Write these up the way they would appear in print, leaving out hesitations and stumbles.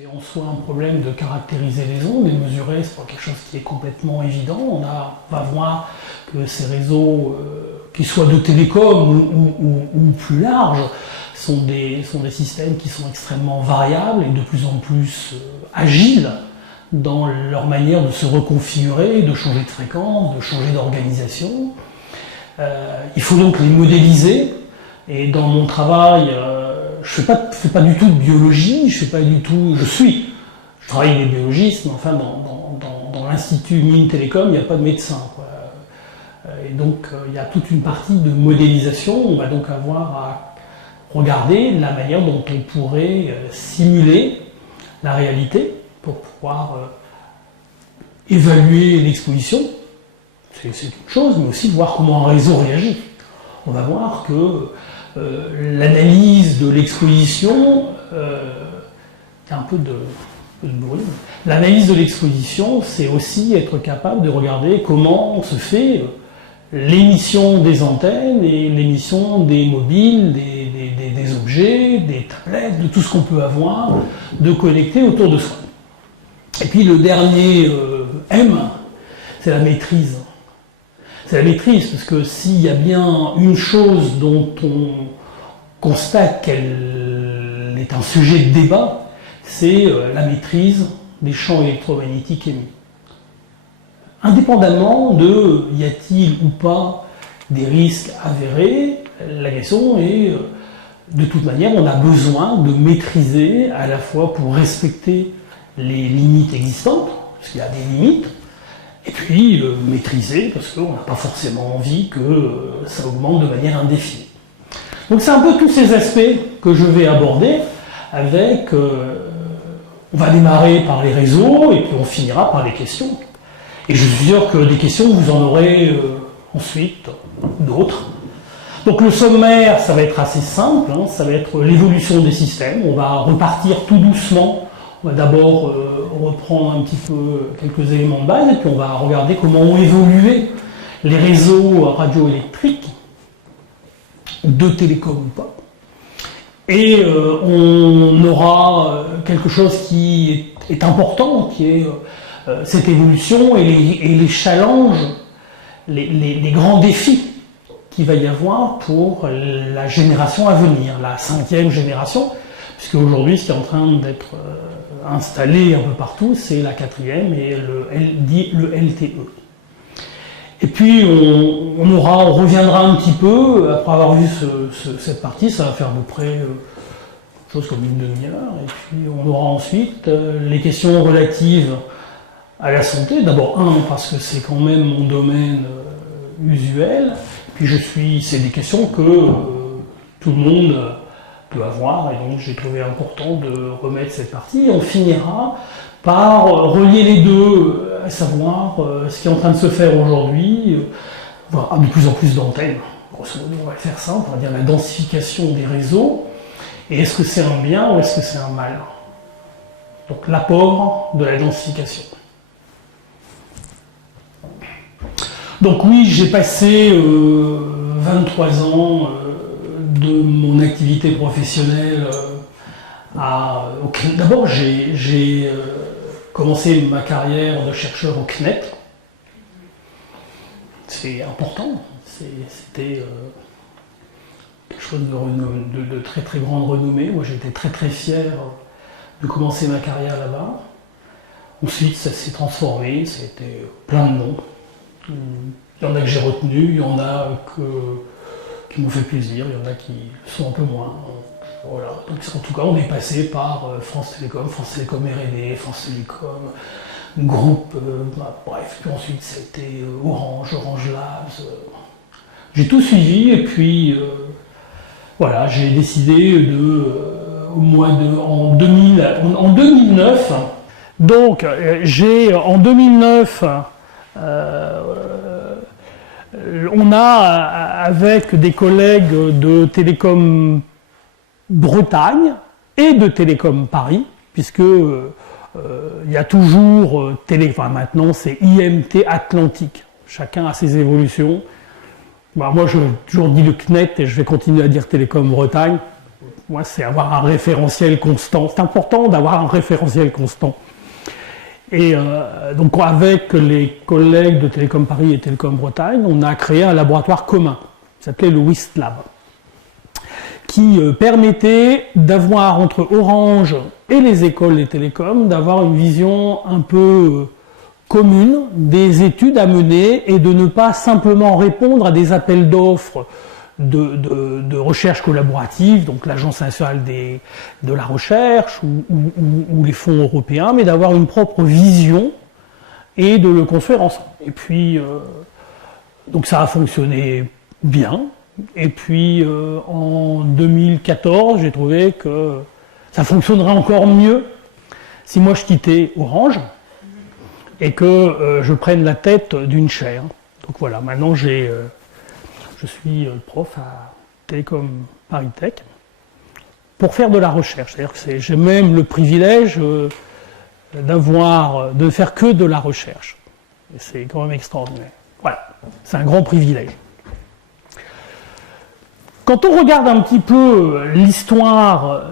C'est en soi un problème de caractériser les ondes, les mesurer, c'est pas quelque chose qui est complètement évident. On va voir que ces réseaux, qu'ils soient de télécom ou plus larges, sont des systèmes qui sont extrêmement variables et de plus en plus agiles dans leur manière de se reconfigurer, de changer de fréquence, de changer d'organisation. Il faut donc les modéliser, et dans mon travail, je fais pas du tout de biologie, je travaille avec des biologistes, mais enfin dans l'Institut Mines Télécom, il n'y a pas de médecin, quoi. Et donc il y a toute une partie de modélisation. On va donc avoir à regarder la manière dont on pourrait simuler la réalité pour pouvoir évaluer l'exposition. C'est une chose, mais aussi voir comment un réseau réagit. On va voir que l'analyse de l'exposition, il y a un peu de bruit. L'analyse de l'exposition, c'est aussi être capable de regarder comment se fait l'émission des antennes et l'émission des mobiles, des objets, des tablettes, de tout ce qu'on peut avoir de connecté autour de soi. Et puis le dernier M, c'est la maîtrise. C'est la maîtrise, parce que s'il y a bien une chose dont on constate qu'elle est un sujet de débat, c'est la maîtrise des champs électromagnétiques émis. Indépendamment de y a-t-il ou pas des risques avérés, la question est, de toute manière, on a besoin de maîtriser à la fois pour respecter les limites existantes, parce qu'il y a des limites, et puis le maîtriser parce qu'on n'a pas forcément envie que ça augmente de manière indéfinie. Donc c'est un peu tous ces aspects que je vais aborder avec... on va démarrer par les réseaux et puis on finira par les questions. Et je suis sûr que des questions, vous en aurez ensuite d'autres. Donc le sommaire, ça va être assez simple, hein, ça va être l'évolution des systèmes. On va repartir tout doucement. On va d'abord reprendre un petit peu quelques éléments de base et puis on va regarder comment ont évolué les réseaux radioélectriques, de télécom ou pas. Et on aura quelque chose qui est important, qui est cette évolution et les challenges, les grands défis qu'il va y avoir pour la génération à venir, la 5e génération, puisque aujourd'hui ce qui est en train d'être installé un peu partout, c'est la 4e et le LTE. Et puis on reviendra un petit peu, après avoir vu cette partie, ça va faire à peu près chose comme une demi-heure, et puis on aura ensuite les questions relatives à la santé. D'abord, parce que c'est quand même mon domaine usuel, puis c'est des questions que tout le monde peut avoir, et donc j'ai trouvé important de remettre cette partie. Et on finira par relier les deux, à savoir ce qui est en train de se faire aujourd'hui, de plus en plus d'antennes. Grosso modo, on va faire ça, on va dire la densification des réseaux. Et est-ce que c'est un bien ou est-ce que c'est un mal? Donc l'apport de la densification. Donc oui, j'ai passé 23 ans de mon activité professionnelle D'abord, j'ai commencé ma carrière de chercheur au CNET. C'est important. C'était quelque chose de très très grande renommée. Moi, j'étais très très fier de commencer ma carrière là-bas. Ensuite, ça s'est transformé. C'était plein de noms. Il y en a que j'ai retenus, il y en a qui m'ont fait plaisir, il y en a qui sont un peu moins. Voilà. Donc, en tout cas, on est passé par France Télécom R&D, France Télécom, Groupe, bref. Puis ensuite, c'était Orange Labs. J'ai tout suivi et puis voilà, j'ai décidé en 2009. Donc, en 2009. On a, avec des collègues de Télécom Bretagne et de Télécom Paris, puisque il y a toujours maintenant c'est IMT Atlantique, chacun a ses évolutions. Moi j'ai toujours dit le CNET et je vais continuer à dire Télécom Bretagne, moi, c'est avoir un référentiel constant. C'est important d'avoir un référentiel constant. Et donc, avec les collègues de Télécom Paris et Télécom Bretagne, on a créé un laboratoire commun, qui s'appelait le WIST Lab, qui permettait d'avoir, entre Orange et les écoles des télécoms, d'avoir une vision un peu commune des études à mener et de ne pas simplement répondre à des appels d'offres de recherche collaborative, donc l'Agence nationale de la recherche ou les fonds européens, mais d'avoir une propre vision et de le construire ensemble. Et puis, donc ça a fonctionné bien. Et puis, en 2014, j'ai trouvé que ça fonctionnerait encore mieux si moi je quittais Orange et que je prenne la tête d'une chaire. Donc voilà, maintenant je suis prof à Télécom Paris Tech pour faire de la recherche. C'est-à-dire que j'ai même le privilège de faire que de la recherche. Et c'est quand même extraordinaire. Voilà, c'est un grand privilège. Quand on regarde un petit peu l'histoire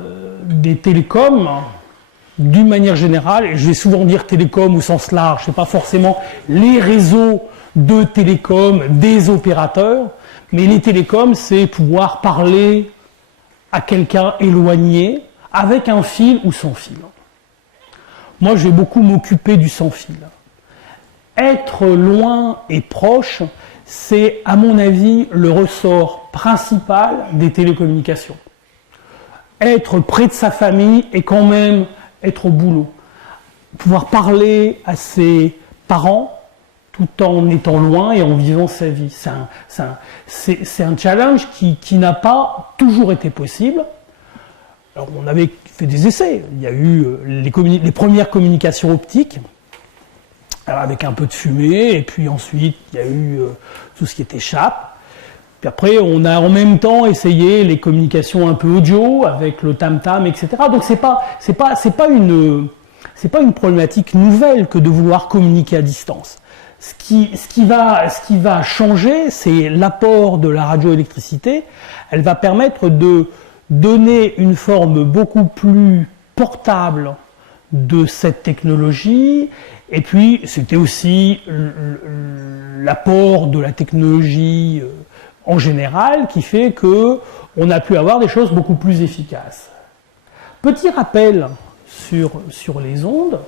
des télécoms, d'une manière générale, et je vais souvent dire télécom au sens large, c'est pas forcément les réseaux de télécoms, des opérateurs, mais les télécoms, c'est pouvoir parler à quelqu'un éloigné avec un fil ou sans fil. Moi, je vais beaucoup m'occuper du sans fil. Être loin et proche, c'est, à mon avis, le ressort principal des télécommunications. Être près de sa famille et quand même être au boulot. Pouvoir parler à ses parents tout en étant loin et en vivant sa vie. C'est un challenge qui n'a pas toujours été possible. Alors, on avait fait des essais. Il y a eu les premières communications optiques, avec un peu de fumée, et puis ensuite, il y a eu tout ce qui était chape. Puis après, on a en même temps essayé les communications un peu audio, avec le tam-tam, etc. Donc, c'est pas une problématique nouvelle que de vouloir communiquer à distance. Ce qui va changer, c'est l'apport de la radioélectricité. Elle va permettre de donner une forme beaucoup plus portable de cette technologie. Et puis, c'était aussi l'apport de la technologie en général qui fait qu'on a pu avoir des choses beaucoup plus efficaces. Petit rappel sur les ondes.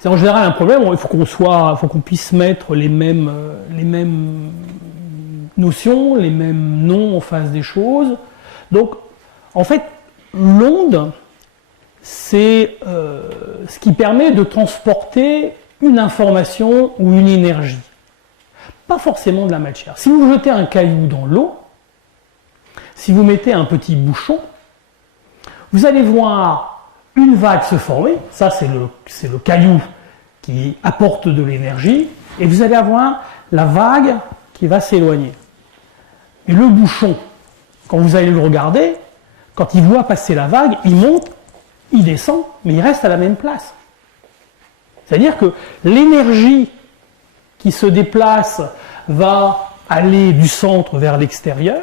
C'est en général un problème, il faut qu'on puisse mettre les mêmes notions, les mêmes noms en face des choses. Donc, en fait, l'onde, c'est ce qui permet de transporter une information ou une énergie. Pas forcément de la matière. Si vous jetez un caillou dans l'eau, si vous mettez un petit bouchon, vous allez voir une vague se former, ça c'est le caillou qui apporte de l'énergie, et vous allez avoir la vague qui va s'éloigner. Et le bouchon, quand vous allez le regarder, quand il voit passer la vague, il monte, il descend, mais il reste à la même place. C'est-à-dire que l'énergie qui se déplace va aller du centre vers l'extérieur,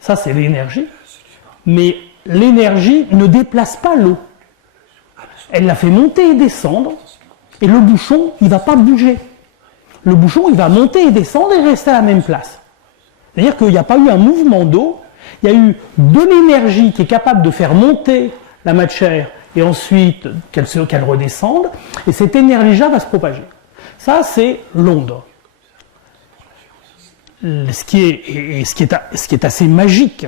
ça c'est l'énergie, mais l'énergie ne déplace pas l'eau. Elle la fait monter et descendre, et le bouchon, il ne va pas bouger. Le bouchon, il va monter et descendre et rester à la même place. C'est-à-dire qu'il n'y a pas eu un mouvement d'eau, il y a eu de l'énergie qui est capable de faire monter la matière et ensuite qu'elle redescende, et cette énergie-là va se propager. Ça, c'est l'onde. Ce qui est assez magique,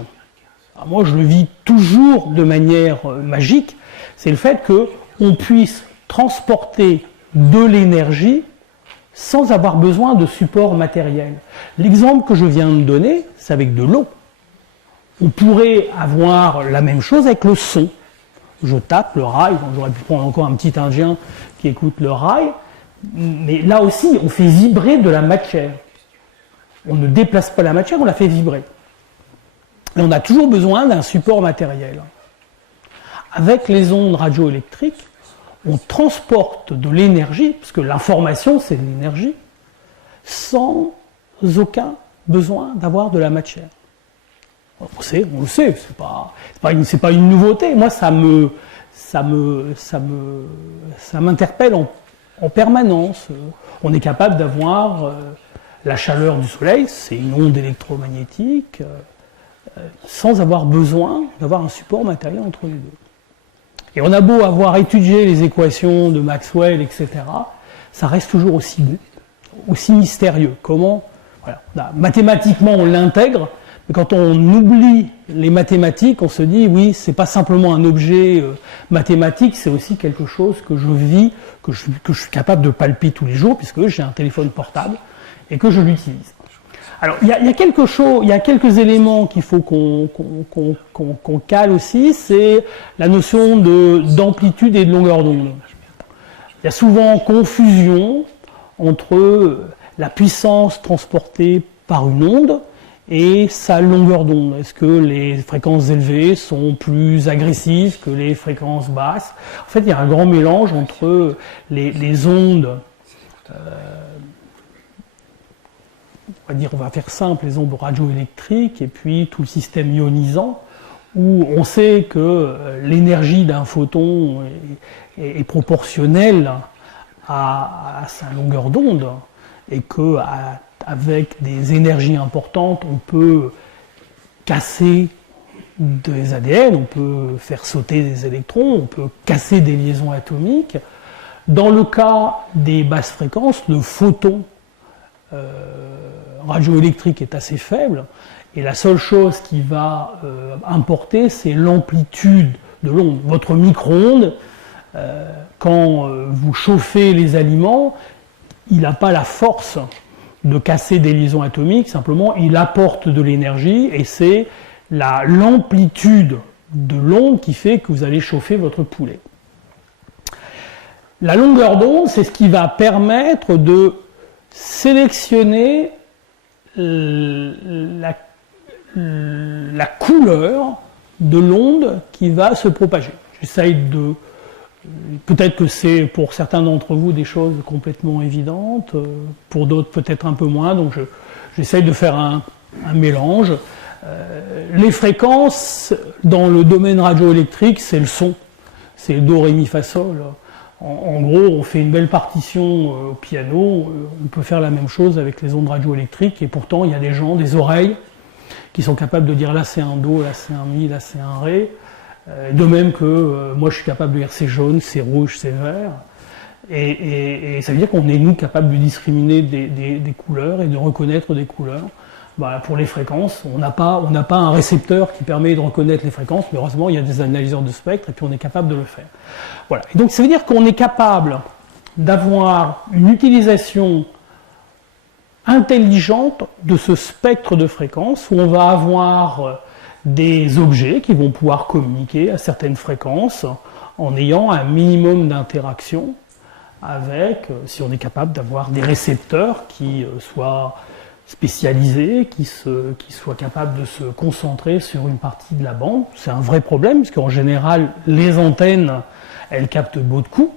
alors moi je le vis toujours de manière magique, c'est le fait qu'on puisse transporter de l'énergie sans avoir besoin de support matériel. L'exemple que je viens de donner, c'est avec de l'eau. On pourrait avoir la même chose avec le son. Je tape le rail, donc j'aurais pu prendre encore un petit Indien qui écoute le rail, mais là aussi, on fait vibrer de la matière. On ne déplace pas la matière, on la fait vibrer. Et on a toujours besoin d'un support matériel. Avec les ondes radioélectriques, on transporte de l'énergie, parce que l'information, c'est de l'énergie, sans aucun besoin d'avoir de la matière. On le sait, c'est pas une nouveauté. Moi, ça m'interpelle en permanence. On est capable d'avoir la chaleur du soleil, c'est une onde électromagnétique, sans avoir besoin d'avoir un support matériel entre les deux. Et on a beau avoir étudié les équations de Maxwell, etc., ça reste toujours aussi mystérieux. Comment, voilà, mathématiquement on l'intègre, mais quand on oublie les mathématiques, on se dit oui, c'est pas simplement un objet mathématique, c'est aussi quelque chose que je vis, que je suis capable de palper tous les jours, puisque j'ai un téléphone portable et que je l'utilise. Alors il y a quelques éléments qu'il faut qu'on cale aussi, c'est la notion d'amplitude et de longueur d'onde. Il y a souvent confusion entre la puissance transportée par une onde et sa longueur d'onde. Est-ce que les fréquences élevées sont plus agressives que les fréquences basses? En fait, il y a un grand mélange entre les ondes, on va faire simple, les ondes radioélectriques et puis tout le système ionisant, où on sait que l'énergie d'un photon est proportionnelle à sa longueur d'onde, et que avec des énergies importantes, on peut casser des ADN, on peut faire sauter des électrons, on peut casser des liaisons atomiques. Dans le cas des basses fréquences, le photon radioélectrique est assez faible, et la seule chose qui va importer, c'est l'amplitude de l'onde. Votre micro-ondes, quand vous chauffez les aliments, il n'a pas la force de casser des liaisons atomiques, simplement il apporte de l'énergie, et c'est l'amplitude de l'onde qui fait que vous allez chauffer votre poulet. La longueur d'onde, c'est ce qui va permettre de sélectionner la couleur de l'onde qui va se propager. J'essaye de... Peut-être que c'est pour certains d'entre vous des choses complètement évidentes, pour d'autres peut-être un peu moins, donc j'essaye de faire un mélange. Les fréquences dans le domaine radioélectrique, c'est le son, c'est do, ré, mi, fa, sol. En gros, on fait une belle partition au piano, on peut faire la même chose avec les ondes radioélectriques, et pourtant il y a des gens, des oreilles, qui sont capables de dire là c'est un do, là c'est un mi, là c'est un ré. De même que moi je suis capable de dire c'est jaune, c'est rouge, c'est vert. Et ça veut dire qu'on est nous capable de discriminer des couleurs et de reconnaître des couleurs. Bah, pour les fréquences, on n'a pas un récepteur qui permet de reconnaître les fréquences, mais heureusement il y a des analyseurs de spectre et puis on est capable de le faire. Voilà. Et donc ça veut dire qu'on est capable d'avoir une utilisation intelligente de ce spectre de fréquences, où on va avoir des objets qui vont pouvoir communiquer à certaines fréquences en ayant un minimum d'interaction avec, si on est capable d'avoir des récepteurs qui soient spécialisés, qui soient capables de se concentrer sur une partie de la bande. C'est un vrai problème, parce qu'en général, les antennes, elles captent beaucoup.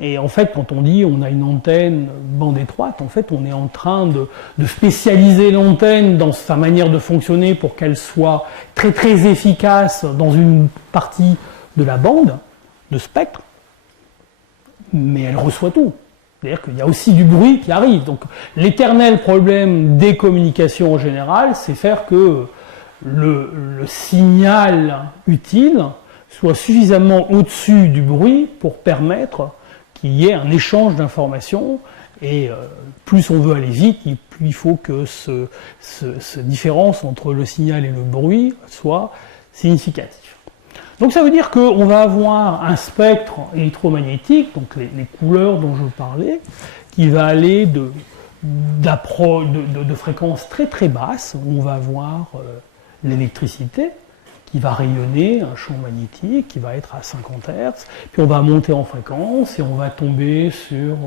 Et en fait, quand on dit on a une antenne bande étroite, en fait, on est en train de spécialiser l'antenne dans sa manière de fonctionner pour qu'elle soit très très efficace dans une partie de la bande de spectre, mais elle reçoit tout. C'est-à-dire qu'il y a aussi du bruit qui arrive. Donc l'éternel problème des communications en général, c'est faire que le signal utile soit suffisamment au-dessus du bruit pour permettre qu'il y ait un échange d'informations, et plus on veut aller vite, plus il faut que cette différence entre le signal et le bruit soit significative. Donc ça veut dire qu'on va avoir un spectre électromagnétique, donc les couleurs dont je parlais, qui va aller de fréquences très très basses, où on va avoir l'électricité, qui va rayonner, un champ magnétique qui va être à 50 Hz, puis on va monter en fréquence et on va tomber sur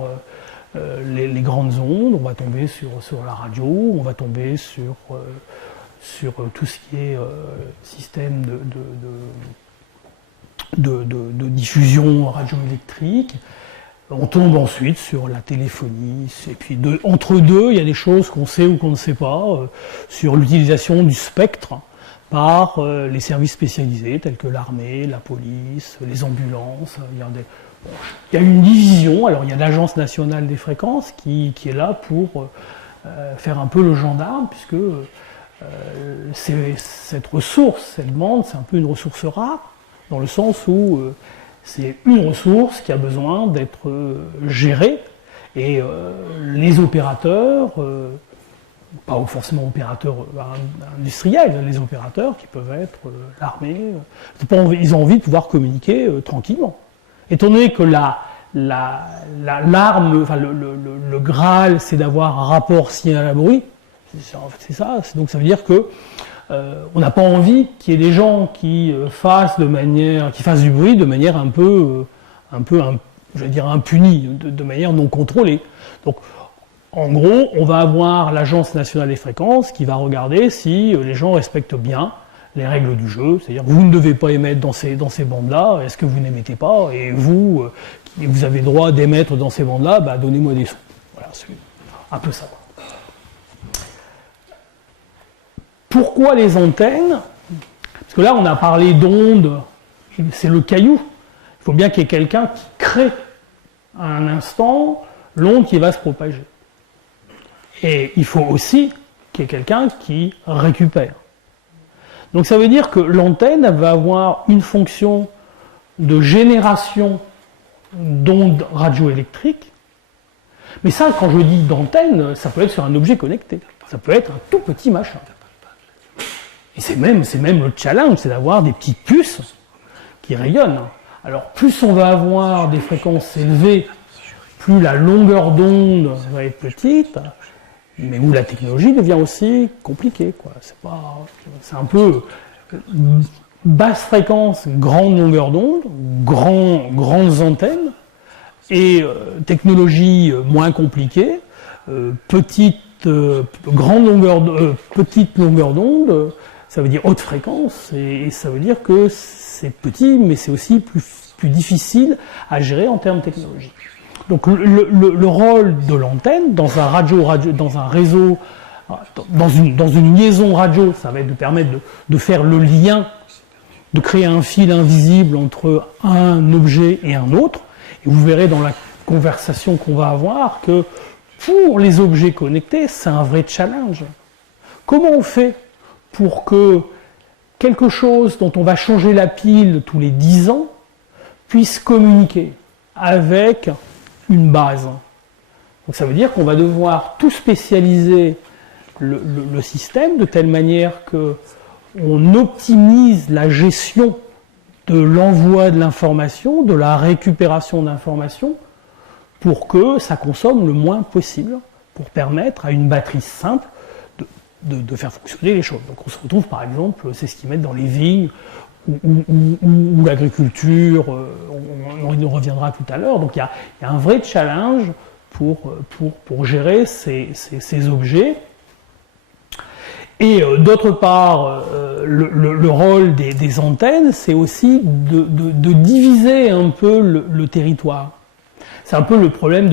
les grandes ondes, on va tomber sur la radio, on va tomber sur tout ce qui est système de diffusion radioélectrique. On tombe ensuite sur la téléphonie, et puis entre deux, il y a des choses qu'on sait ou qu'on ne sait pas, sur l'utilisation du spectre par les services spécialisés tels que l'armée, la police, les ambulances. Il y a une division. Alors il y a l'Agence nationale des fréquences qui est là pour faire un peu le gendarme, puisque cette ressource, cette bande, c'est un peu une ressource rare, dans le sens où c'est une ressource qui a besoin d'être gérée, et les opérateurs, pas forcément opérateurs industriels, les opérateurs qui peuvent être l'armée, ils ont envie de pouvoir communiquer tranquillement. Étant donné que l'arme, enfin le Graal, c'est d'avoir un rapport signal à bruit, c'est ça. Donc ça veut dire que on n'a pas envie qu'il y ait des gens qui fassent du bruit de manière un peu je vais dire impunie, de manière non contrôlée. Donc en gros, on va avoir l'Agence nationale des fréquences qui va regarder si les gens respectent bien les règles du jeu, c'est-à-dire vous ne devez pas émettre dans ces bandes-là, est-ce que vous n'émettez pas, et vous avez le droit d'émettre dans ces bandes-là, bah, donnez-moi des sous. Voilà, c'est un peu ça. Pourquoi les antennes? Parce que là, on a parlé d'ondes, c'est le caillou. Il faut bien qu'il y ait quelqu'un qui crée à un instant l'onde qui va se propager. Et il faut aussi qu'il y ait quelqu'un qui récupère. Donc ça veut dire que l'antenne va avoir une fonction de génération d'ondes radioélectriques. Mais ça, quand je dis d'antenne, ça peut être sur un objet connecté. Ça peut être un tout petit machin. Et c'est même le challenge, c'est d'avoir des petites puces qui rayonnent. Alors plus on va avoir des fréquences élevées, plus la longueur d'onde va être petite, mais où la technologie devient aussi compliquée, quoi. C'est un peu basse fréquence, grande longueur d'onde, grandes antennes, et technologie moins compliquée, petite longueur d'onde, ça veut dire haute fréquence, et ça veut dire que c'est petit, mais c'est aussi plus difficile à gérer en termes technologiques. Donc le rôle de l'antenne dans un réseau, dans une liaison radio, ça va être de permettre de faire le lien, de créer un fil invisible entre un objet et un autre. Et vous verrez dans la conversation qu'on va avoir que pour les objets connectés, c'est un vrai challenge. Comment on fait pour que quelque chose dont on va changer la pile tous les 10 ans puisse communiquer avec une base? Donc ça veut dire qu'on va devoir tout spécialiser le système de telle manière que on optimise la gestion de l'envoi de l'information, de la récupération d'informations, pour que ça consomme le moins possible, pour permettre à une batterie simple de faire fonctionner les choses. Donc on se retrouve par exemple, c'est ce qu'ils mettent dans les vignes, ou l'agriculture, on y reviendra tout à l'heure. Donc il y a un vrai challenge pour gérer ces objets. Et d'autre part, le rôle des antennes, c'est aussi de diviser un peu le territoire. C'est un peu le problème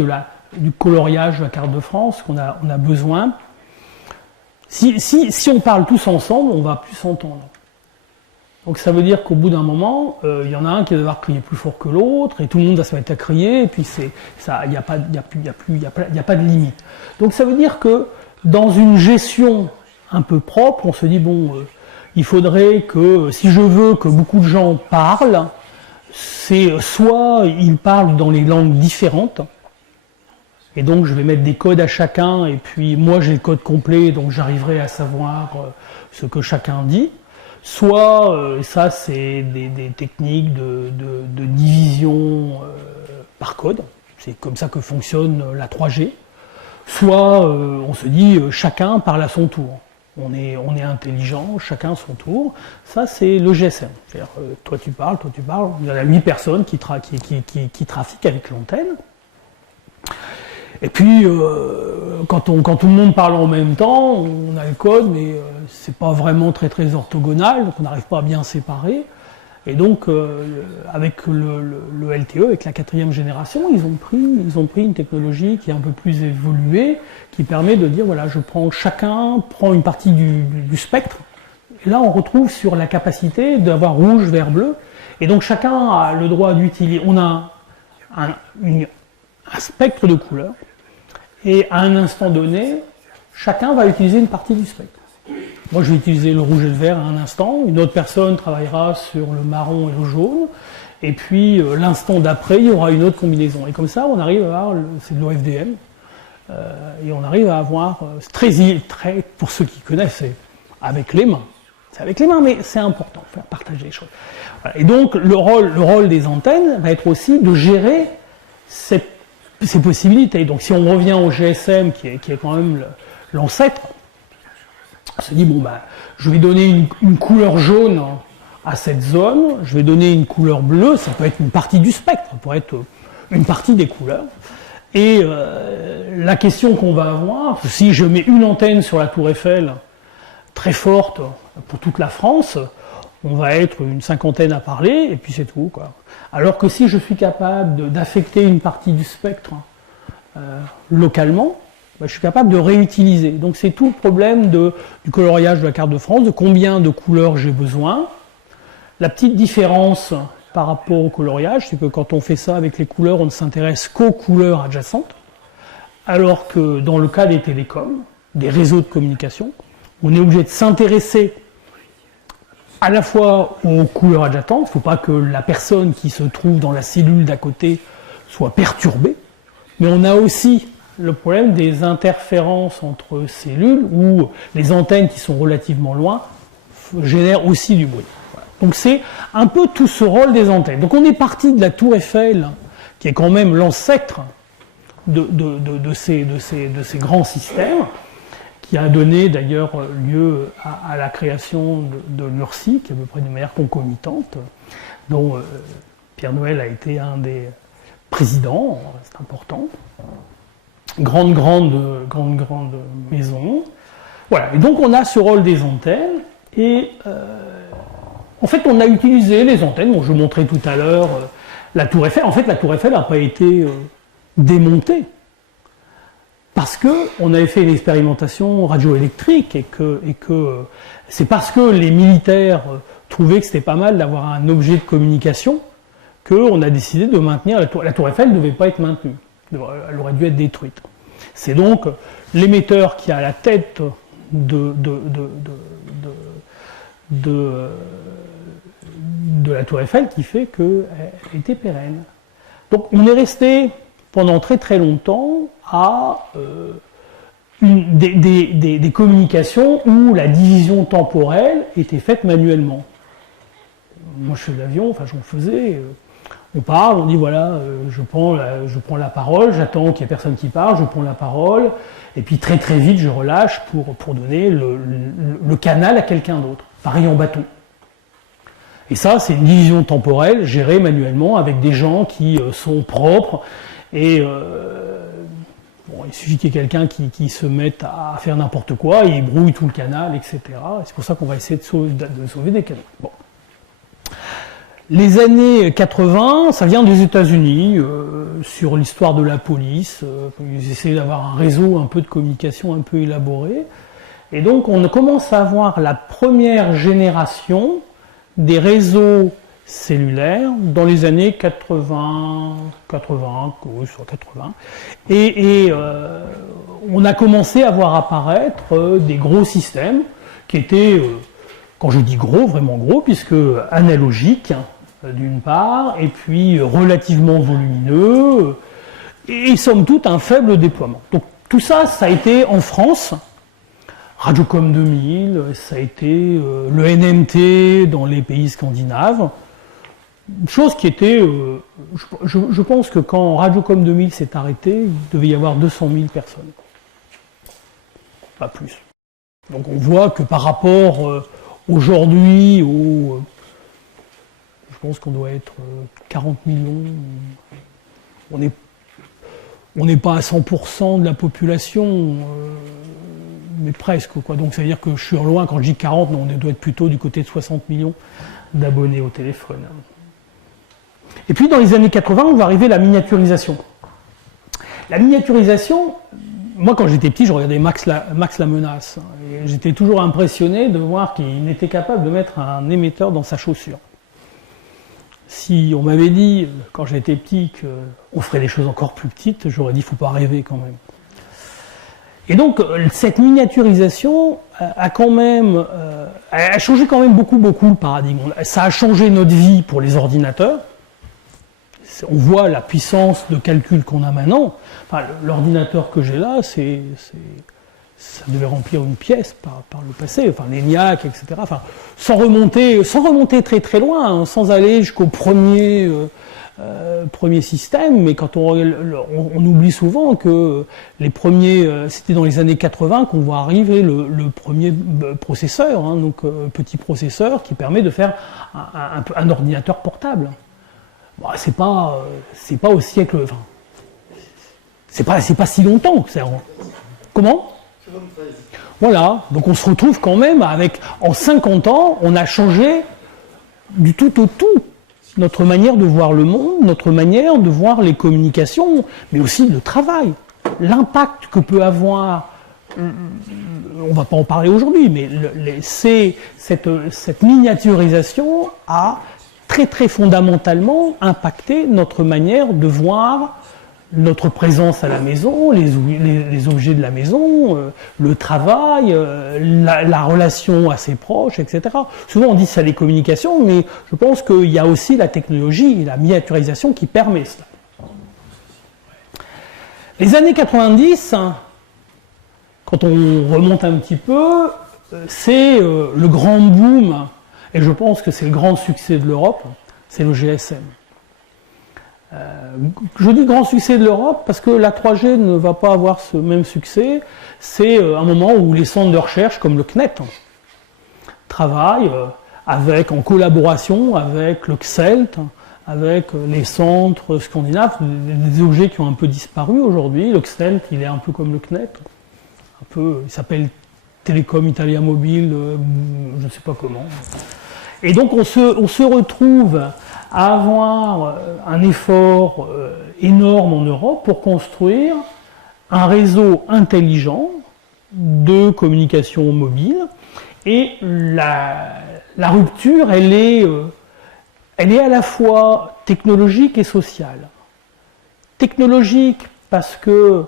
du coloriage de la carte de France qu'on a besoin. Si on parle tous ensemble, on va plus s'entendre. Donc ça veut dire qu'au bout d'un moment, il y en a un qui va devoir crier plus fort que l'autre, et tout le monde va se mettre à crier, et puis il n'y a pas de limite. Donc ça veut dire que dans une gestion un peu propre, on se dit bon, il faudrait que si je veux que beaucoup de gens parlent, c'est soit ils parlent dans les langues différentes, et donc je vais mettre des codes à chacun, et puis moi j'ai le code complet, donc j'arriverai à savoir ce que chacun dit. Soit, ça c'est des techniques de division par code, c'est comme ça que fonctionne la 3G. Soit on se dit chacun parle à son tour. On est intelligent, chacun à son tour. Ça c'est le GSM. C'est-à-dire toi tu parles. Il y a 8 personnes qui trafiquent avec l'antenne. Et puis, quand tout le monde parle en même temps, on a le code, mais c'est pas vraiment très orthogonal, donc on n'arrive pas à bien séparer. Et donc, avec le LTE, avec la 4e génération, ils ont pris une technologie qui est un peu plus évoluée, qui permet de dire, voilà, chacun prend une partie du spectre, Et là, on retrouve sur la capacité d'avoir rouge, vert, bleu. Et donc, chacun a le droit d'utiliser. On a un spectre de couleurs. Et à un instant donné, chacun va utiliser une partie du spectre. Moi, je vais utiliser le rouge et le vert à un instant. Une autre personne travaillera sur le marron et le jaune. Et puis, l'instant d'après, il y aura une autre combinaison. Et comme ça, on arrive à avoir, c'est de l'OFDM. Et on arrive à avoir, très, pour ceux qui connaissent, c'est avec les mains. C'est avec les mains, mais c'est important, faire partager les choses. Voilà. Et donc, le rôle des antennes va être aussi de gérer ces possibilités. Donc, si on revient au GSM, qui est quand même l'ancêtre, on se dit, bon, bah, je vais donner une couleur jaune à cette zone, je vais donner une couleur bleue, ça peut être une partie du spectre, ça peut être une partie des couleurs. Et la question qu'on va avoir, si je mets une antenne sur la Tour Eiffel très forte pour toute la France, on va être une cinquantaine à parler, et puis c'est tout, quoi. Alors que si je suis capable d'affecter une partie du spectre localement, bah, je suis capable de réutiliser. Donc c'est tout le problème du coloriage de la carte de France, de combien de couleurs j'ai besoin. La petite différence par rapport au coloriage, c'est que quand on fait ça avec les couleurs, on ne s'intéresse qu'aux couleurs adjacentes, alors que dans le cas des télécoms, des réseaux de communication, on est obligé de s'intéresser à la fois aux couleurs adjacentes, il ne faut pas que la personne qui se trouve dans la cellule d'à côté soit perturbée, mais on a aussi le problème des interférences entre cellules, où les antennes qui sont relativement loin génèrent aussi du bruit. Donc c'est un peu tout ce rôle des antennes. Donc on est parti de la Tour Eiffel, qui est quand même l'ancêtre de ces grands systèmes, qui a donné d'ailleurs lieu à la création de l'URSSI, qui est à peu près de manière concomitante, dont Pierre Noël a été un des présidents, c'est important. Grande maison. Voilà, et donc on a ce rôle des antennes, et en fait, on a utilisé les antennes. Bon, je montrais tout à l'heure la Tour Eiffel. En fait, la Tour Eiffel n'a pas été démontée parce qu'on avait fait une expérimentation radioélectrique et que c'est parce que les militaires trouvaient que c'était pas mal d'avoir un objet de communication qu'on a décidé de maintenir la Tour. La Tour Eiffel ne devait pas être maintenue. Elle aurait dû être détruite. C'est donc l'émetteur qui est à la tête de la Tour Eiffel qui fait qu'elle était pérenne. Donc on est resté pendant très très longtemps à des communications où la division temporelle était faite manuellement. Moi je fais de l'avion, enfin j'en faisais, on parle, on dit voilà, je prends la parole, j'attends qu'il n'y ait personne qui parle, je prends la parole, et puis très très vite je relâche pour donner le canal à quelqu'un d'autre. Pareil en bateau. Et ça, c'est une division temporelle gérée manuellement avec des gens qui sont propres. Et bon, il suffit qu'il y ait quelqu'un qui se mette à faire n'importe quoi, et il brouille tout le canal, etc. Et c'est pour ça qu'on va essayer de sauver des canaux. Bon. Les années 80, ça vient des États-Unis, sur l'histoire de la police. Ils essaient d'avoir un réseau un peu de communication un peu élaboré. Et donc, on commence à avoir la première génération des réseaux cellulaires dans les années 80, sur 80. Et on a commencé à voir apparaître des gros systèmes qui étaient, quand je dis gros, vraiment gros, puisque analogiques, d'une part, et puis relativement volumineux, et somme toute un faible déploiement. Donc tout ça, ça a été en France, Radiocom 2000, ça a été le NMT dans les pays scandinaves, chose qui était, je pense que quand Radiocom 2000 s'est arrêté, il devait y avoir 200 000 personnes, pas plus. Donc on voit que par rapport aujourd'hui je pense qu'on doit être 40 millions, on n'est pas à 100% de la population, mais presque, quoi. Donc ça veut dire que je suis loin, quand je dis 40, non, on doit être plutôt du côté de 60 millions d'abonnés au téléphone. Et puis dans les années 80, on va arriver à la miniaturisation. La miniaturisation, moi, quand j'étais petit, je regardais Max la menace. Et j'étais toujours impressionné de voir qu'il était capable de mettre un émetteur dans sa chaussure. Si on m'avait dit, quand j'étais petit, qu'on ferait des choses encore plus petites, j'aurais dit, il ne faut pas rêver quand même. Et donc, cette miniaturisation a quand même, a changé quand même beaucoup le paradigme. Ça a changé notre vie pour les ordinateurs. On voit la puissance de calcul qu'on a maintenant. Enfin, l'ordinateur que j'ai là, ça devait remplir une pièce par le passé, enfin l'ENIAC, etc. Enfin, sans remonter très très loin, hein, sans aller jusqu'au premier système, mais quand on oublie souvent que les premiers, c'était dans les années 80 qu'on voit arriver le premier processeur, hein, donc petit processeur qui permet de faire un ordinateur portable. Bon, c'est pas au siècle, enfin, c'est pas si longtemps. Comment ? Voilà, donc on se retrouve quand même avec, en 50 ans, on a changé du tout au tout notre manière de voir le monde, notre manière de voir les communications, mais aussi le travail. L'impact que peut avoir, on va pas en parler aujourd'hui, mais cette miniaturisation a très très fondamentalement impacté notre manière de voir notre présence à la maison, les objets de la maison, le travail, la relation à ses proches, etc. Souvent on dit ça les communications, mais je pense qu'il y a aussi la technologie et la miniaturisation qui permet cela. Les années 90, quand on remonte un petit peu, c'est le grand boom, et je pense que c'est le grand succès de l'Europe, c'est le GSM. Je dis grand succès de l'Europe parce que la 3G ne va pas avoir ce même succès. C'est un moment où les centres de recherche comme le CNET travaillent en collaboration avec le CSELT, avec les centres scandinaves, des objets qui ont un peu disparu aujourd'hui. Le CSELT, il est un peu comme le CNET, il s'appelle Telecom Italia Mobile, je ne sais pas comment. Et donc on se retrouve à avoir un effort énorme en Europe pour construire un réseau intelligent de communication mobile. Et la rupture, elle est à la fois technologique et sociale. Technologique parce que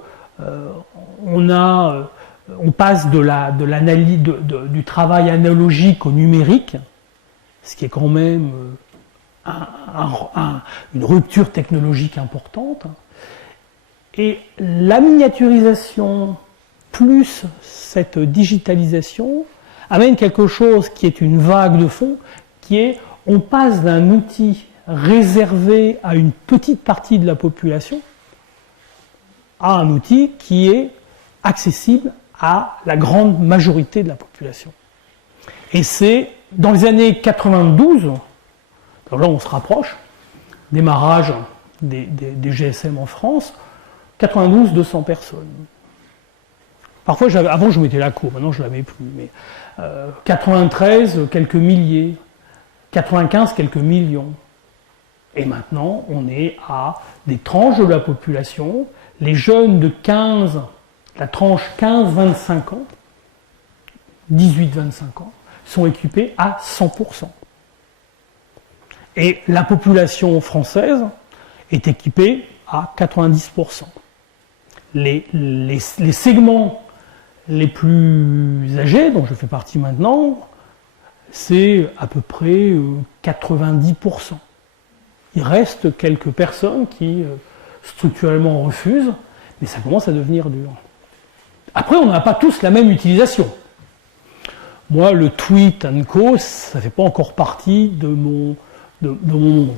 on passe de l'analyse du travail analogique au numérique, ce qui est quand même une rupture technologique importante. Et la miniaturisation plus cette digitalisation amène quelque chose qui est une vague de fond, qui est on passe d'un outil réservé à une petite partie de la population à un outil qui est accessible à la grande majorité de la population. Et c'est dans les années 92, alors là on se rapproche, démarrage des GSM en France, 92, 200 personnes. Parfois, avant je mettais la cour, maintenant je ne la mets plus, mais 93, quelques milliers, 95, quelques millions. Et maintenant, on est à des tranches de la population, les jeunes de 15, la tranche 15-25 ans, 18-25 ans, sont équipés à 100%. Et la population française est équipée à 90%. Les segments les plus âgés, dont je fais partie maintenant, c'est à peu près 90%. Il reste quelques personnes qui structurellement refusent, mais ça commence à devenir dur. Après, on n'a pas tous la même utilisation. Moi, le tweet and co, ça ne fait pas encore partie de mon monde.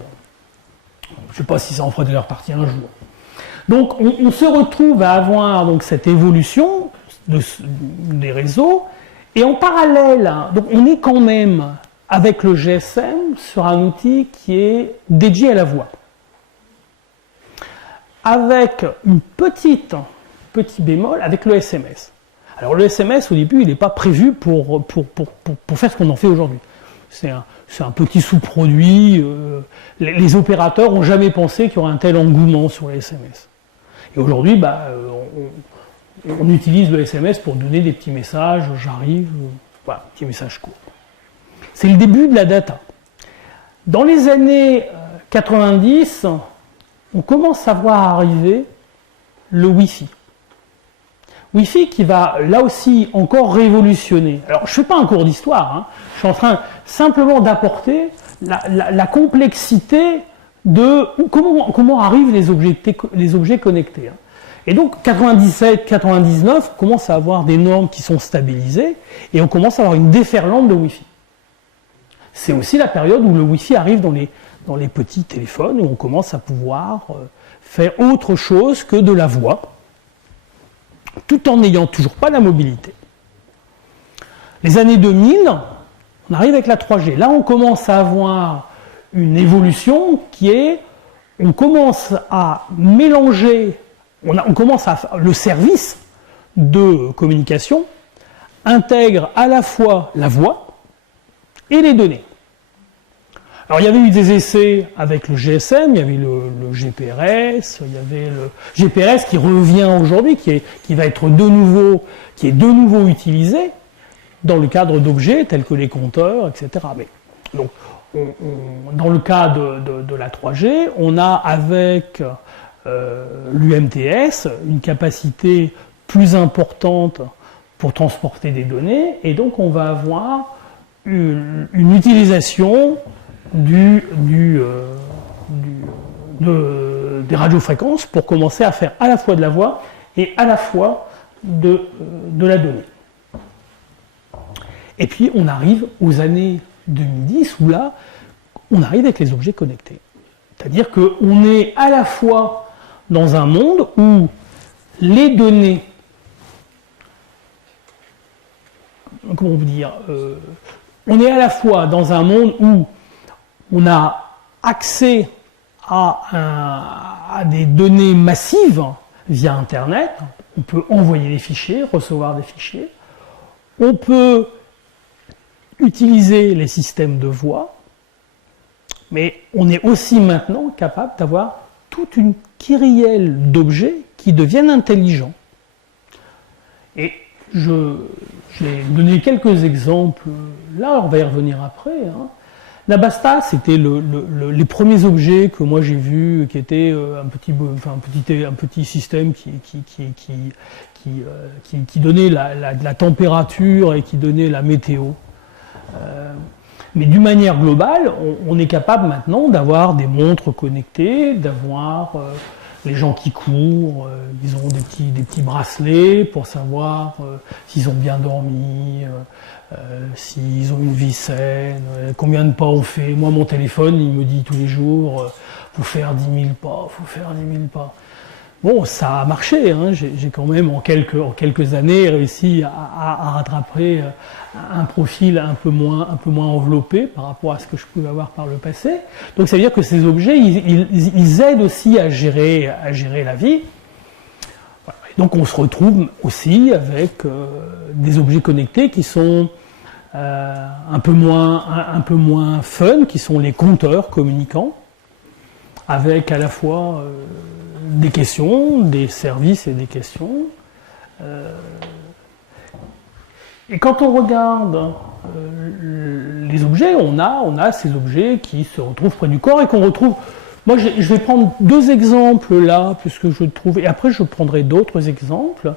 Je ne sais pas si ça en fera d'ailleurs partie un jour. Donc, on se retrouve à avoir donc, cette évolution des réseaux, et en parallèle, donc, on est quand même, avec le GSM, sur un outil qui est dédié à la voix. Avec un petit bémol, avec le SMS. Alors le SMS, au début, il n'est pas prévu pour faire ce qu'on en fait aujourd'hui. C'est un petit sous-produit. Les opérateurs n'ont jamais pensé qu'il y aurait un tel engouement sur les SMS. Et aujourd'hui, On utilise le SMS pour donner des petits messages, j'arrive, voilà, petits messages courts. C'est le début de la data. Dans les années 90, on commence à voir arriver le Wi-Fi. Wi-Fi qui va là aussi encore révolutionner. Alors je ne fais pas un cours d'histoire, hein. Je suis en train simplement d'apporter la complexité de comment arrivent les objets connectés. Hein. Et donc 97-99, on commence à avoir des normes qui sont stabilisées et on commence à avoir une déferlante de Wi-Fi. C'est aussi la période où le Wi-Fi arrive dans les petits téléphones, où on commence à pouvoir faire autre chose que de la voix, tout en n'ayant toujours pas la mobilité. Les années 2000, on arrive avec la 3G. Là, on commence à avoir une évolution qui est, on commence à mélanger, on commence à le service de communication intègre à la fois la voix et les données. Alors il y avait eu des essais avec le GSM, il y avait le GPRS, il y avait le GPRS qui revient aujourd'hui, qui va être qui est de nouveau utilisé dans le cadre d'objets tels que les compteurs, etc. Mais, donc, dans le cas de la 3G, on a avec l'UMTS une capacité plus importante pour transporter des données, et donc on va avoir une utilisation des radiofréquences pour commencer à faire à la fois de la voix et à la fois de la donnée. Et puis on arrive aux années 2010 où là, on arrive avec les objets connectés. C'est-à-dire qu'on est à la fois dans un monde où les données, comment vous dire, on est à la fois dans un monde où on a accès à des données massives via Internet, on peut envoyer des fichiers, recevoir des fichiers, on peut utiliser les systèmes de voix, mais on est aussi maintenant capable d'avoir toute une kyrielle d'objets qui deviennent intelligents. Et j'ai donné quelques exemples, là on va y revenir après. Hein. Nabasta, c'était les premiers objets que moi j'ai vus, qui étaient un petit système qui donnait la température et qui donnait la météo. Mais d'une manière globale, on est capable maintenant d'avoir des montres connectées, d'avoir les gens qui courent, ils ont des petits bracelets pour savoir s'ils ont bien dormi, s'ils ont une vie saine, combien de pas on fait. Moi, mon téléphone, il me dit tous les jours, faut faire 10 000 pas, faut faire 10 000 pas. Bon, ça a marché, hein. J'ai quand même en quelques années réussi à rattraper un profil un peu moins enveloppé par rapport à ce que je pouvais avoir par le passé. Donc ça veut dire que ces objets, ils aident aussi à gérer la vie. Voilà. Et donc on se retrouve aussi avec des objets connectés qui sont un peu moins fun, qui sont les compteurs communicants, avec à la fois des questions, des services et des questions. Et quand on regarde les objets, on a ces objets qui se retrouvent près du corps et qu'on retrouve. Moi, je vais prendre deux exemples là, puisque je trouve, et après je prendrai d'autres exemples.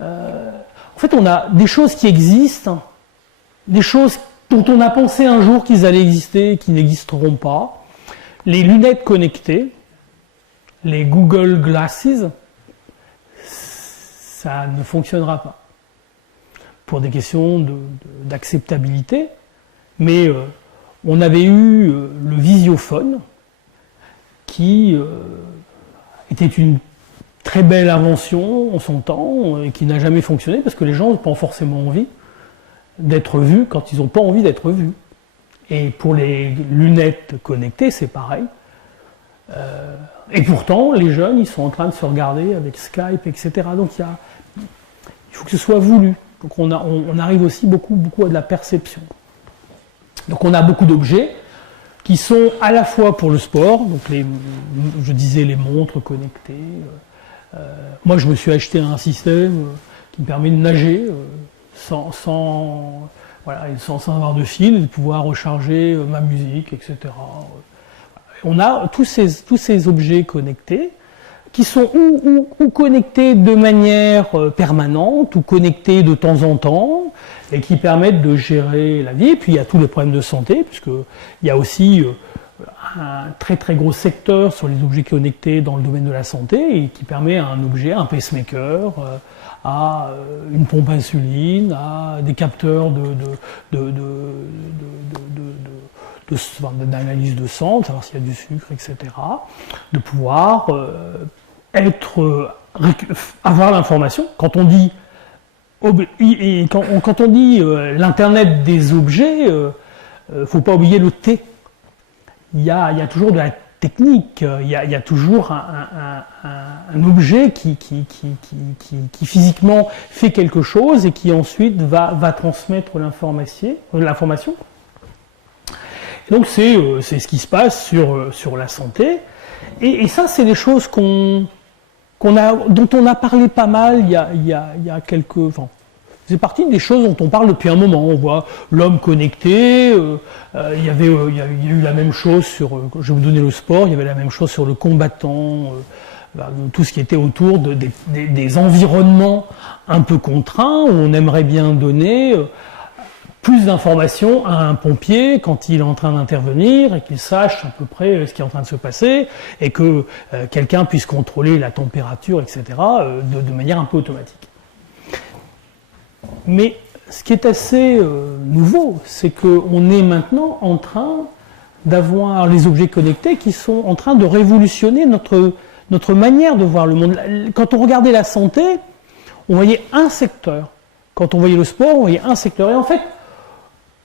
En fait, on a des choses qui existent, des choses dont on a pensé un jour qu'ils allaient exister et qui n'existeront pas. Les lunettes connectées, les Google Glasses, ça ne fonctionnera pas. Pour des questions d'acceptabilité. Mais on avait eu le visiophone, qui était une très belle invention en son temps, et qui n'a jamais fonctionné, parce que les gens n'ont pas forcément envie d'être vus quand ils n'ont pas envie d'être vus. Et pour les lunettes connectées, c'est pareil. Et pourtant, les jeunes, ils sont en train de se regarder avec Skype, etc. Donc il faut que ce soit voulu. Donc on arrive aussi beaucoup à de la perception. Donc on a beaucoup d'objets qui sont à la fois pour le sport, donc je disais les montres connectées, Moi, je me suis acheté un système qui me permet de nager sans avoir de fil, de pouvoir recharger ma musique, etc. On a tous ces objets connectés qui sont ou connectés de manière permanente ou connectés de temps en temps et qui permettent de gérer la vie. Et puis il y a tous les problèmes de santé, puisqu'il y a aussi un très très gros secteur sur les objets connectés dans le domaine de la santé et qui permet à un objet, un pacemaker, à une pompe insuline, à des capteurs d'analyse de sang, de savoir s'il y a du sucre, etc., de pouvoir avoir l'information. Quand on dit l'internet des objets, faut pas oublier le T. Il y a toujours de la technique, il y a toujours un objet qui physiquement fait quelque chose et qui ensuite va transmettre l'information. Et donc c'est ce qui se passe sur la santé. Et ça, c'est des choses dont on a parlé pas mal il y a quelques... Enfin, c'est partie des choses dont on parle depuis un moment. On voit l'homme connecté, il y a eu la même chose je vais vous donner le sport, il y avait la même chose sur le combattant, tout ce qui était autour des environnements un peu contraints, où on aimerait bien donner plus d'informations à un pompier quand il est en train d'intervenir et qu'il sache à peu près ce qui est en train de se passer et que quelqu'un puisse contrôler la température, etc., de manière un peu automatique. Mais ce qui est assez nouveau, c'est qu'on est maintenant en train d'avoir les objets connectés qui sont en train de révolutionner notre manière de voir le monde. Quand on regardait la santé, on voyait un secteur. Quand on voyait le sport, on voyait un secteur. Et en fait,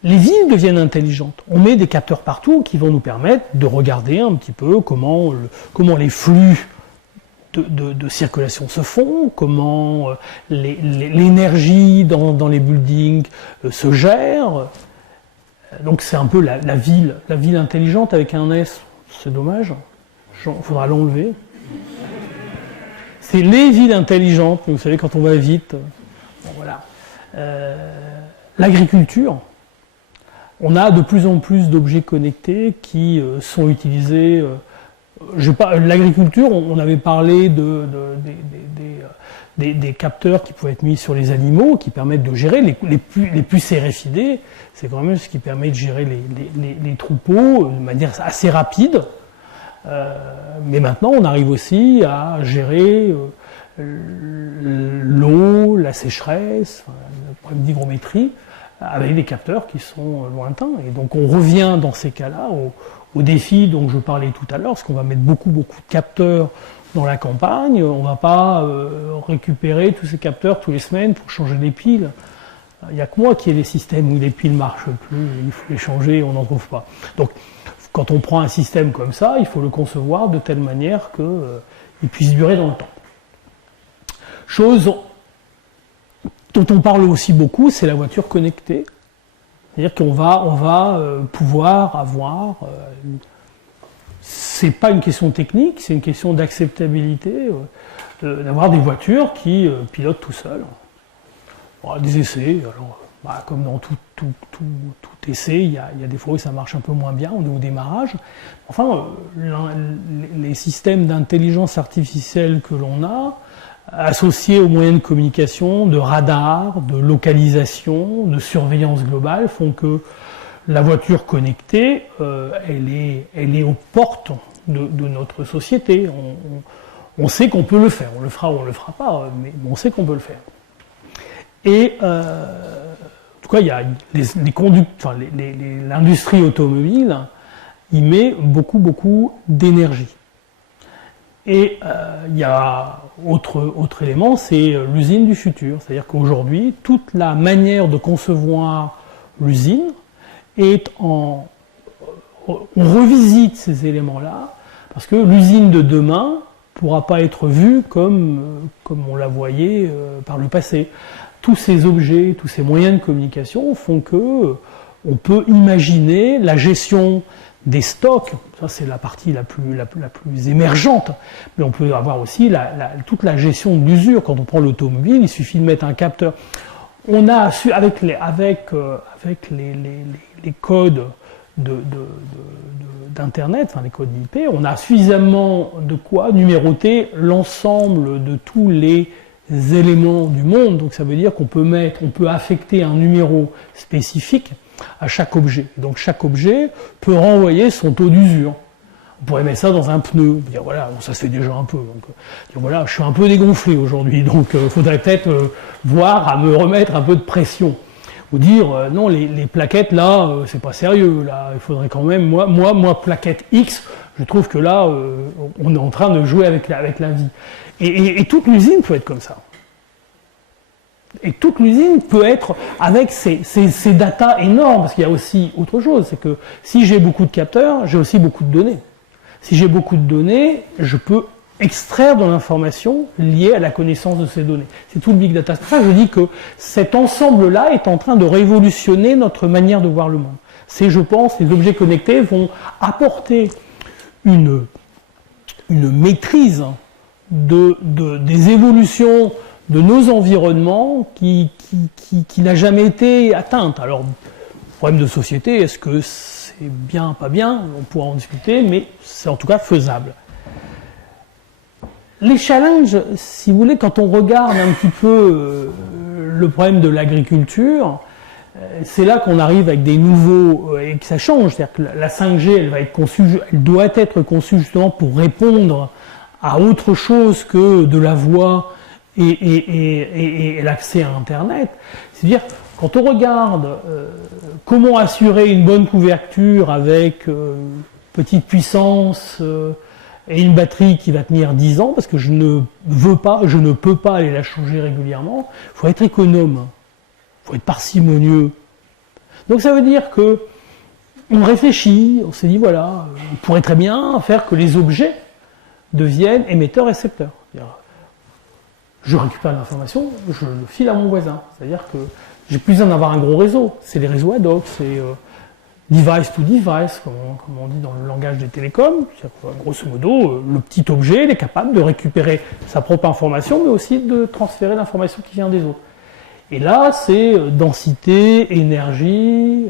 les villes deviennent intelligentes. On met des capteurs partout qui vont nous permettre de regarder un petit peu comment les flux de circulation se font, comment l'énergie dans les buildings se gère. Donc c'est un peu la ville intelligente avec un S. C'est dommage, il faudra l'enlever. C'est les villes intelligentes, vous savez, quand on va vite. Bon, voilà. L'agriculture. On a de plus en plus d'objets connectés qui sont utilisés. L'agriculture, on avait parlé des capteurs qui pouvaient être mis sur les animaux, qui permettent de gérer les puces RFID. C'est quand même ce qui permet de gérer les troupeaux de manière assez rapide. Mais maintenant, on arrive aussi à gérer l'eau, la sécheresse, le problème d'hygrométrie, avec des capteurs qui sont lointains. Et donc on revient dans ces cas-là au défi dont je parlais tout à l'heure, parce qu'on va mettre beaucoup de capteurs dans la campagne. On ne va pas récupérer tous ces capteurs tous les semaines pour changer les piles. Il n'y a que moi qui ai des systèmes où les piles ne marchent plus, il faut les changer et on n'en trouve pas. Donc quand on prend un système comme ça, il faut le concevoir de telle manière qu'il puisse durer dans le temps. Chose dont on parle aussi beaucoup, c'est la voiture connectée. C'est-à-dire qu'on va pouvoir avoir... c'est pas une question technique, c'est une question d'acceptabilité, d'avoir des voitures qui pilotent tout seuls. Bon, des essais, alors, comme dans tout essai, il y a des fois où ça marche un peu moins bien au démarrage. Enfin, les systèmes d'intelligence artificielle que l'on a, associés aux moyens de communication, de radar, de localisation, de surveillance globale, font que la voiture connectée, elle est aux portes de notre société. On sait qu'on peut le faire. On le fera ou on le fera pas, mais on sait qu'on peut le faire. Et en tout cas, il y a l'industrie automobile, y met beaucoup d'énergie. Et il y a autre élément, c'est l'usine du futur. C'est-à-dire qu'aujourd'hui, toute la manière de concevoir l'usine on revisite ces éléments-là, parce que l'usine de demain ne pourra pas être vue comme on la voyait par le passé. Tous ces objets, tous ces moyens de communication font que on peut imaginer la gestion des stocks, ça c'est la partie la plus émergente, mais on peut avoir aussi toute la gestion de l'usure. Quand on prend l'automobile, il suffit de mettre un capteur. On a su, avec les codes d'Internet, enfin les codes IP, on a suffisamment de quoi numéroter l'ensemble de tous les éléments du monde. Donc ça veut dire qu'on peut affecter un numéro spécifique à chaque objet. Donc chaque objet peut renvoyer son taux d'usure. On pourrait mettre ça dans un pneu, dire voilà, bon, ça se fait déjà un peu. Donc, dire voilà, je suis un peu dégonflé aujourd'hui, donc il faudrait peut-être voir à me remettre un peu de pression. Ou dire non, les plaquettes là, c'est pas sérieux, là, il faudrait quand même, moi, plaquette X, je trouve que là, on est en train de jouer avec la vie. Et toute l'usine peut être comme ça. Et toute l'usine peut être avec ces datas énormes, parce qu'il y a aussi autre chose, c'est que si j'ai beaucoup de capteurs, j'ai aussi beaucoup de données. Si j'ai beaucoup de données, je peux extraire de l'information liée à la connaissance de ces données. C'est tout le big data. C'est pour ça que je dis que cet ensemble-là est en train de révolutionner notre manière de voir le monde. Je pense, les objets connectés vont apporter une maîtrise des évolutions de nos environnements qui n'a jamais été atteinte. Alors, problème de société, est-ce que c'est bien, pas bien? On pourra en discuter, mais c'est en tout cas faisable. Les challenges, si vous voulez, quand on regarde un petit peu le problème de l'agriculture, c'est là qu'on arrive avec des nouveaux et que ça change. C'est-à-dire que la 5G, elle doit être conçue justement pour répondre à autre chose que de la voix et l'accès à Internet. C'est-à-dire, quand on regarde comment assurer une bonne couverture avec petite puissance et une batterie qui va tenir 10 ans, parce que je ne peux pas aller la changer régulièrement, il faut être économe, il faut être parcimonieux. Donc ça veut dire que on réfléchit, on s'est dit voilà, on pourrait très bien faire que les objets deviennent émetteurs-récepteurs. Je récupère l'information, je le file à mon voisin. C'est-à-dire que j'ai plus besoin d'avoir un gros réseau. C'est les réseaux ad hoc, c'est device to device, comme on dit dans le langage des télécoms. Grosso modo, le petit objet il est capable de récupérer sa propre information, mais aussi de transférer l'information qui vient des autres. Et là, c'est densité, énergie.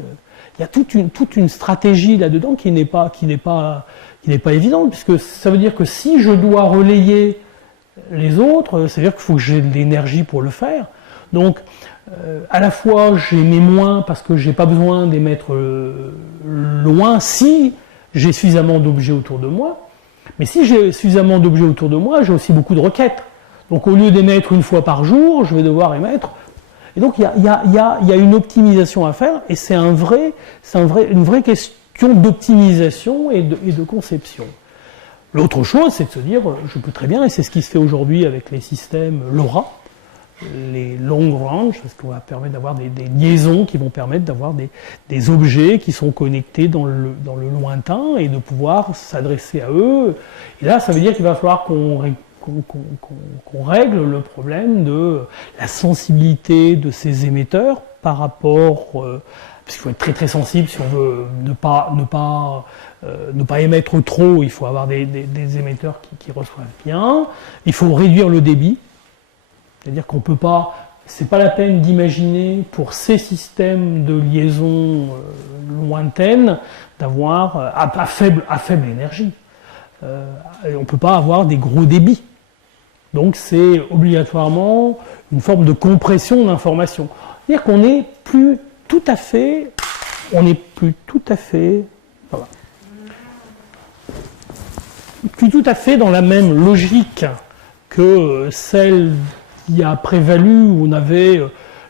Il y a toute une stratégie là-dedans qui n'est pas évidente, puisque ça veut dire que si je dois relayer les autres, c'est-à-dire qu'il faut que j'ai de l'énergie pour le faire. Donc, à la fois, j'émets moins parce que j'ai pas besoin d'émettre loin si j'ai suffisamment d'objets autour de moi. Mais si j'ai suffisamment d'objets autour de moi, j'ai aussi beaucoup de requêtes. Donc, au lieu d'émettre une fois par jour, je vais devoir émettre. Et donc, il y a une optimisation à faire, et c'est une vraie question d'optimisation et de conception. L'autre chose, c'est de se dire, je peux très bien, et c'est ce qui se fait aujourd'hui avec les systèmes LoRa, les long range, parce qu'on va permettre d'avoir des liaisons qui vont permettre d'avoir des objets qui sont connectés dans le lointain et de pouvoir s'adresser à eux. Et là, ça veut dire qu'il va falloir qu'on règle le problème de la sensibilité de ces émetteurs par rapport, parce qu'il faut être très très sensible si on veut ne pas émettre trop, il faut avoir des émetteurs qui reçoivent bien. Il faut réduire le débit, c'est-à-dire qu'on peut pas, c'est pas la peine d'imaginer pour ces systèmes de liaison lointaines d'avoir à faible énergie. On peut pas avoir des gros débits. Donc c'est obligatoirement une forme de compression d'information. C'est-à-dire qu'on n'est plus tout à fait, voilà, plus tout à fait dans la même logique que celle qui a prévalu, où on avait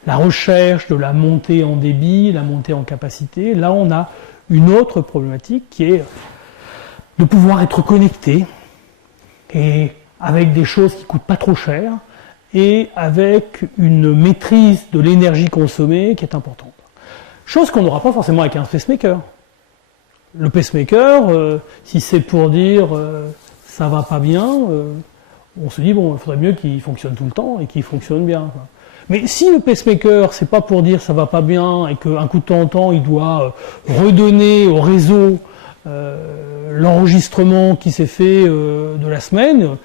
la recherche de la montée en débit, la montée en capacité. Là, on a une autre problématique qui est de pouvoir être connecté et avec des choses qui coûtent pas trop cher et avec une maîtrise de l'énergie consommée qui est importante. Chose qu'on n'aura pas forcément avec un pacemaker. Le pacemaker, si c'est pour dire ça va pas bien, on se dit bon, il faudrait mieux qu'il fonctionne tout le temps et qu'il fonctionne bien. Mais si le pacemaker, c'est pas pour dire ça va pas bien et qu'un coup de temps en temps, il doit redonner au réseau l'enregistrement qui s'est fait de la semaine,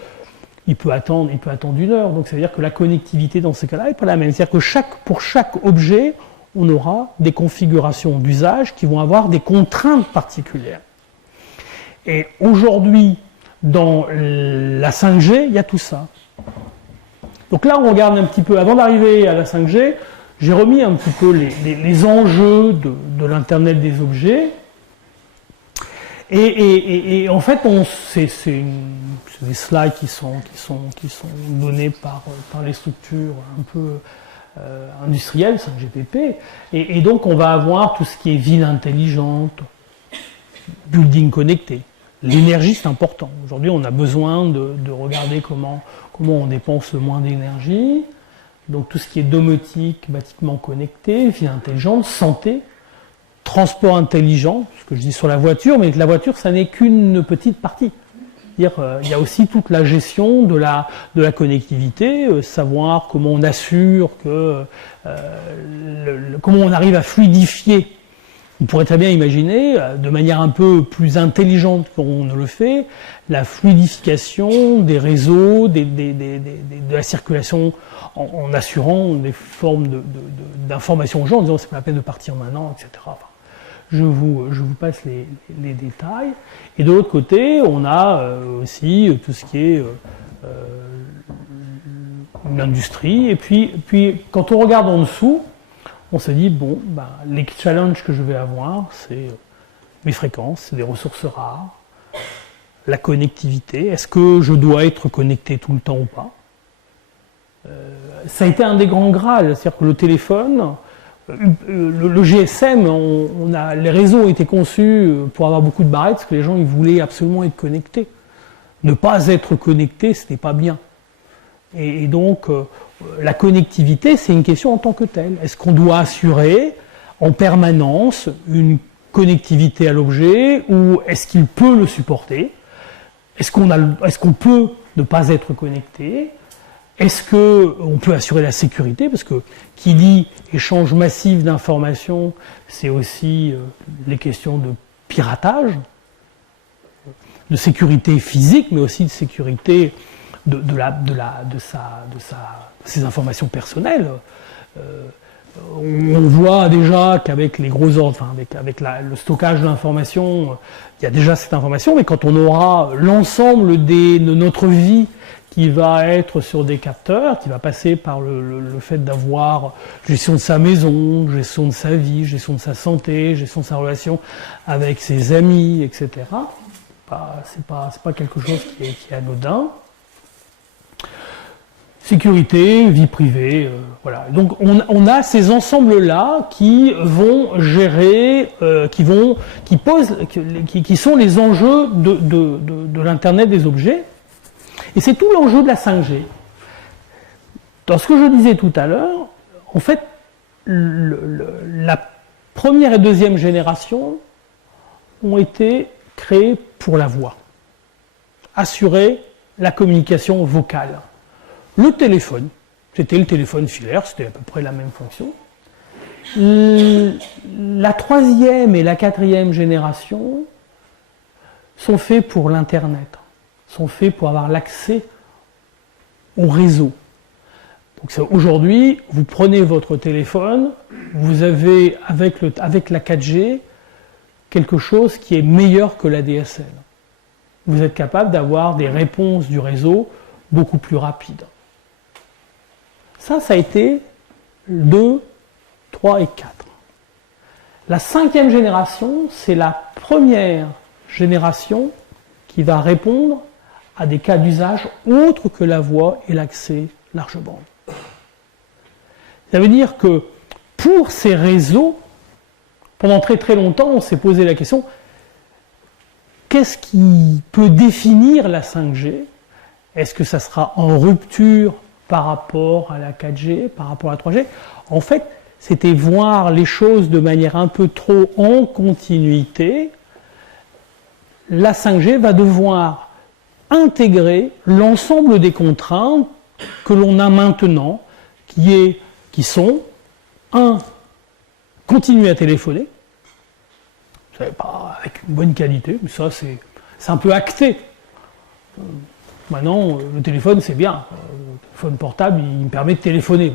il peut attendre 1 heure. Donc ça veut dire que la connectivité dans ces cas-là n'est pas la même. C'est-à-dire que pour chaque objet, on aura des configurations d'usage qui vont avoir des contraintes particulières. Et aujourd'hui, dans la 5G, il y a tout ça. Donc là, on regarde un petit peu, avant d'arriver à la 5G, j'ai remis un petit peu les enjeux de l'Internet des objets. Et en fait, c'est des slides qui sont donnés par les structures un peu industrielles, 5GPP. Et donc, on va avoir tout ce qui est ville intelligente, building connecté. L'énergie, c'est important. Aujourd'hui, on a besoin de regarder comment on dépense le moins d'énergie. Donc, tout ce qui est domotique, bâtiment connecté, ville intelligente, santé, transport intelligent, ce que je dis sur la voiture, mais la voiture, ça n'est qu'une petite partie. C'est-à-dire, il y a aussi toute la gestion de la connectivité, savoir comment on assure comment on arrive à fluidifier. On pourrait très bien imaginer, de manière un peu plus intelligente qu'on ne le fait, la fluidification des réseaux, de la circulation, en assurant des formes d'information aux gens, en disant c'est pas la peine de partir maintenant, etc. Enfin, je vous passe les détails. Et de l'autre côté, on a aussi tout ce qui est l'industrie. Et puis, quand on regarde en dessous, on se dit, bon, les challenges que je vais avoir, c'est mes fréquences, c'est des ressources rares, la connectivité, est-ce que je dois être connecté tout le temps ou pas? Ça a été un des grands grâles, c'est-à-dire que le téléphone, le GSM, les réseaux ont été conçus pour avoir beaucoup de barrettes, parce que les gens ils voulaient absolument être connectés. Ne pas être connecté, ce n'est pas bien. Et donc, la connectivité, c'est une question en tant que telle. Est-ce qu'on doit assurer en permanence une connectivité à l'objet, ou est-ce qu'il peut le supporter? Est-ce qu'on peut ne pas être connecté? Est-ce qu'on peut assurer la sécurité? Parce que qui dit échange massif d'informations, c'est aussi les questions de piratage, de sécurité physique, mais aussi de sécurité de ses informations personnelles. On voit déjà qu'avec les gros ordres, avec le stockage de l'information, il y a déjà cette information, mais quand on aura l'ensemble de notre vie qui va être sur des capteurs, qui va passer par le fait d'avoir gestion de sa maison, gestion de sa vie, gestion de sa santé, gestion de sa relation avec ses amis, etc. C'est pas quelque chose qui est anodin. Sécurité, vie privée, voilà. Donc on a ces ensembles-là qui vont gérer, qui sont les enjeux de l'Internet des objets. Et c'est tout l'enjeu de la 5G. Dans ce que je disais tout à l'heure, en fait, la première et deuxième génération ont été créées pour la voix. Assurer la communication vocale. Le téléphone, c'était le téléphone filaire, c'était à peu près la même fonction. La troisième et la quatrième génération sont faits pour l'Internet, sont faits pour avoir l'accès au réseau. Donc aujourd'hui, vous prenez votre téléphone, vous avez avec la 4G quelque chose qui est meilleur que la DSL. Vous êtes capable d'avoir des réponses du réseau beaucoup plus rapides. Ça a été 2, 3 et 4. La cinquième génération, c'est la première génération qui va répondre à des cas d'usage autres que la voix et l'accès large bande. Ça veut dire que pour ces réseaux, pendant très très longtemps, on s'est posé la question, qu'est-ce qui peut définir la 5G? Est-ce que ça sera en rupture par rapport à la 4G, par rapport à la 3G? En fait, c'était voir les choses de manière un peu trop en continuité. La 5G va devoir intégrer l'ensemble des contraintes que l'on a maintenant, qui sont, 1, continuer à téléphoner. pas avec une bonne qualité, mais ça c'est un peu acté. Maintenant, le téléphone c'est bien. Le téléphone portable, il me permet de téléphoner.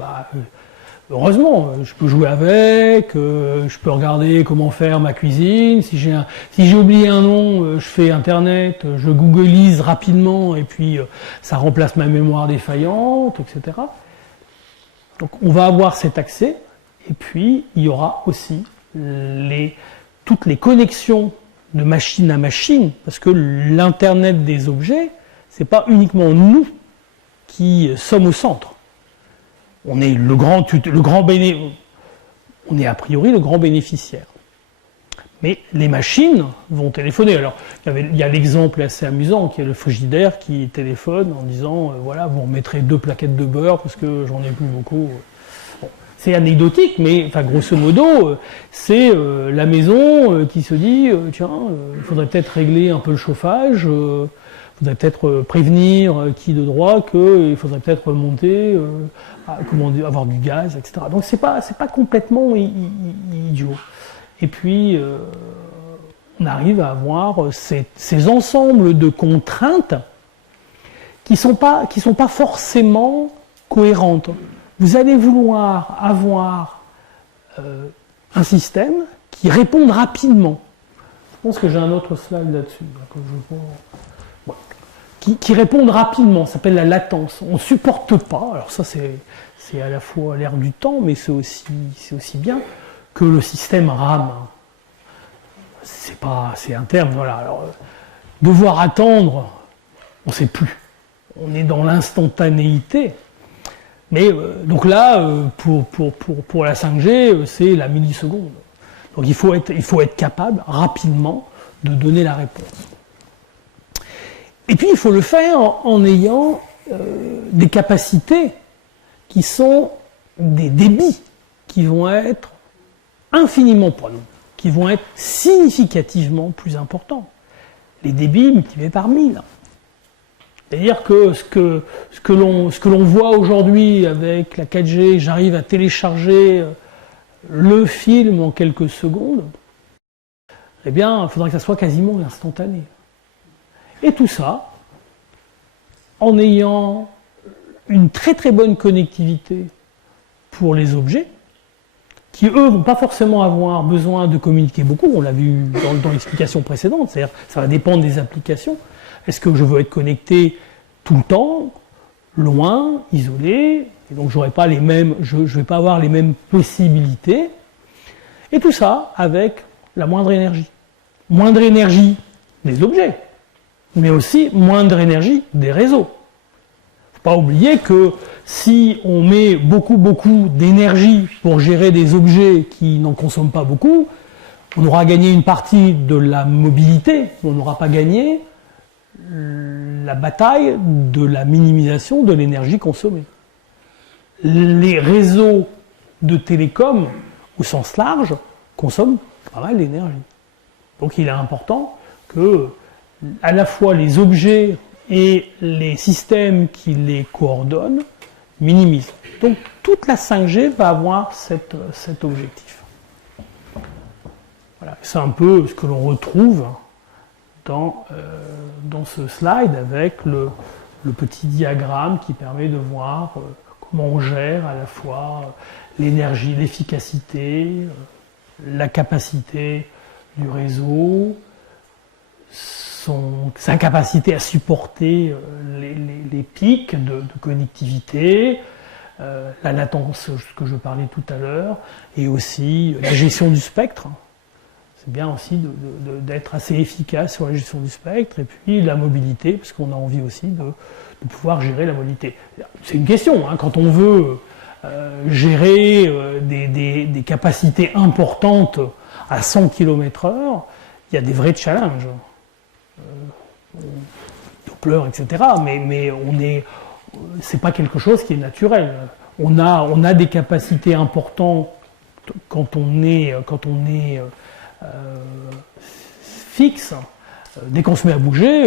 Heureusement, je peux jouer avec, je peux regarder comment faire ma cuisine. Si j'ai oublié un nom, je fais internet, je googlise rapidement et puis ça remplace ma mémoire défaillante, etc. Donc on va avoir cet accès et puis il y aura aussi toutes les connexions de machine à machine, parce que l'internet des objets, c'est pas uniquement nous qui sommes au centre. On est on est a priori le grand bénéficiaire. Mais les machines vont téléphoner. Alors, il y a l'exemple assez amusant qui est le frigidaire qui téléphone en disant voilà, vous remettrez 2 plaquettes de beurre parce que j'en ai plus beaucoup. Bon, c'est anecdotique, mais enfin, grosso modo, c'est la maison qui se dit tiens, il faudrait peut-être régler un peu le chauffage. Il faudrait peut-être prévenir qui de droit qu'il faudrait peut-être remonter, avoir du gaz, etc. Donc c'est pas complètement idiot. Et puis on arrive à avoir ces ensembles de contraintes qui sont pas forcément cohérentes. Vous allez vouloir avoir un système qui réponde rapidement. Je pense que j'ai un autre slide là-dessus. Qui répondent rapidement, ça s'appelle la latence. On ne supporte pas, alors ça c'est à la fois l'air du temps, mais c'est aussi bien que le système rame. C'est un terme, voilà. Alors, devoir attendre, on ne sait plus. On est dans l'instantanéité. Mais donc là, pour la 5G, c'est la milliseconde. Donc il faut être capable rapidement de donner la réponse. Et puis il faut le faire en ayant des capacités qui sont des débits qui vont être infiniment, pour nous, qui vont être significativement plus importants. Les débits multipliés par 1000. C'est-à-dire que ce que l'on voit aujourd'hui avec la 4G, j'arrive à télécharger le film en quelques secondes, eh bien, il faudrait que ça soit quasiment instantané. Et tout ça, en ayant une très très bonne connectivité pour les objets, qui eux vont pas forcément avoir besoin de communiquer beaucoup, on l'a vu dans l'explication précédente, c'est-à-dire ça va dépendre des applications. Est-ce que je veux être connecté tout le temps, loin, isolé, et donc je vais pas avoir les mêmes possibilités, et tout ça avec la moindre énergie. Moindre énergie des objets, mais aussi moindre énergie des réseaux. Il ne faut pas oublier que si on met beaucoup d'énergie pour gérer des objets qui n'en consomment pas beaucoup, on aura gagné une partie de la mobilité, mais on n'aura pas gagné la bataille de la minimisation de l'énergie consommée. Les réseaux de télécom, au sens large, consomment pas mal d'énergie. Donc il est important que à la fois les objets et les systèmes qui les coordonnent minimisent. Donc toute la 5G va avoir cet objectif. Voilà. C'est un peu ce que l'on retrouve dans ce slide avec le petit diagramme qui permet de voir comment on gère à la fois l'énergie, l'efficacité, la capacité du réseau, sa capacité à supporter les pics de connectivité, la latence, ce que je parlais tout à l'heure, et aussi la gestion du spectre. C'est bien aussi d'être assez efficace sur la gestion du spectre, et puis la mobilité, parce qu'on a envie aussi de pouvoir gérer la mobilité. C'est une question, hein, quand on veut gérer des capacités importantes à 100 km/h, il y a des vrais challenges. Doppler, etc. Mais c'est pas quelque chose qui est naturel. On a des capacités importantes quand on est fixe. Dès qu'on se met à bouger,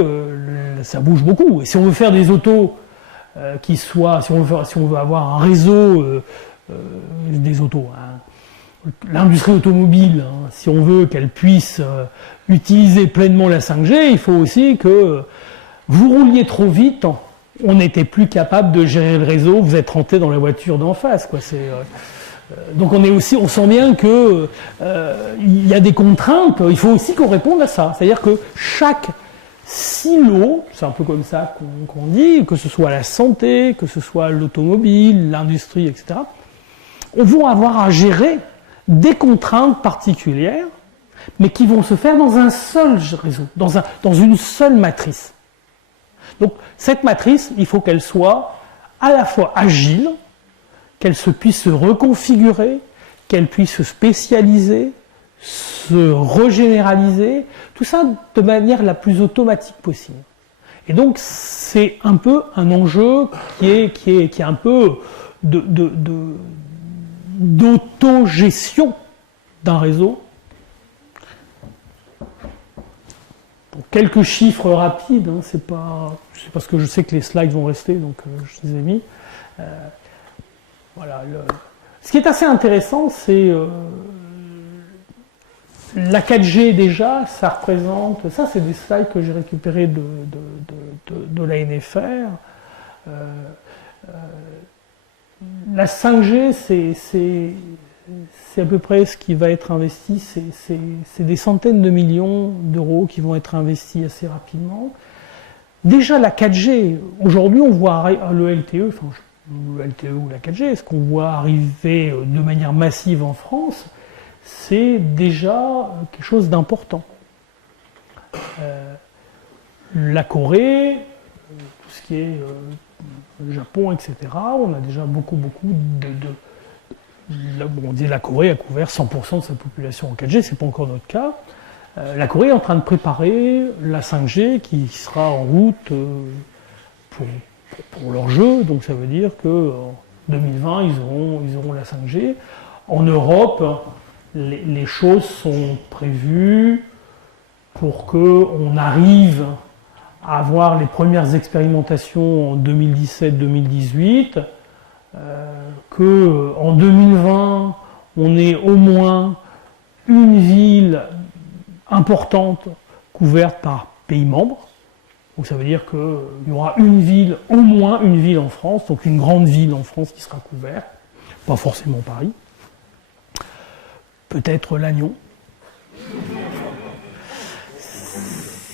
ça bouge beaucoup. Et si on veut faire des autos si on veut avoir un réseau des autos, hein, l'industrie automobile, hein, si on veut qu'elle puisse utiliser pleinement la 5G, il faut aussi que vous rouliez trop vite, on n'était plus capable de gérer le réseau, vous êtes rentré dans la voiture d'en face, quoi. Donc on sent bien que il y a des contraintes, il faut aussi qu'on réponde à ça. C'est-à-dire que chaque silo, c'est un peu comme ça qu'on dit, que ce soit la santé, que ce soit l'automobile, l'industrie, etc., on va avoir à gérer des contraintes particulières, mais qui vont se faire dans un seul réseau, dans une seule matrice. Donc cette matrice, il faut qu'elle soit à la fois agile, qu'elle puisse se reconfigurer, qu'elle puisse se spécialiser, se régénéraliser, tout ça de manière la plus automatique possible. Et donc c'est un peu un enjeu qui est un peu d'autogestion d'un réseau. Bon, quelques chiffres rapides, hein, c'est parce que je sais que les slides vont rester, donc je les ai mis. Voilà. Ce qui est assez intéressant, c'est la 4G déjà, ça représente, ça c'est des slides que j'ai récupérés de l'ANFR. La 5G, c'est à peu près ce qui va être investi, c'est des centaines de millions d'euros qui vont être investis assez rapidement. Déjà la 4G, aujourd'hui on voit le LTE, enfin le LTE ou la 4G, ce qu'on voit arriver de manière massive en France, c'est déjà quelque chose d'important. La Corée, tout ce qui est le Japon, etc., on a déjà beaucoup on dit la Corée a couvert 100% de sa population en 4G, c'est pas encore notre cas. La Corée est en train de préparer la 5G qui sera en route pour leur jeu, donc ça veut dire qu'en 2020, ils auront la 5G. En Europe, les choses sont prévues pour qu'on arrive à avoir les premières expérimentations en 2017-2018, qu'en 2020, on ait au moins une ville importante couverte par pays membre. Donc ça veut dire qu'il y aura une ville, au moins une ville en France, donc une grande ville en France qui sera couverte, pas forcément Paris, peut-être Lannion.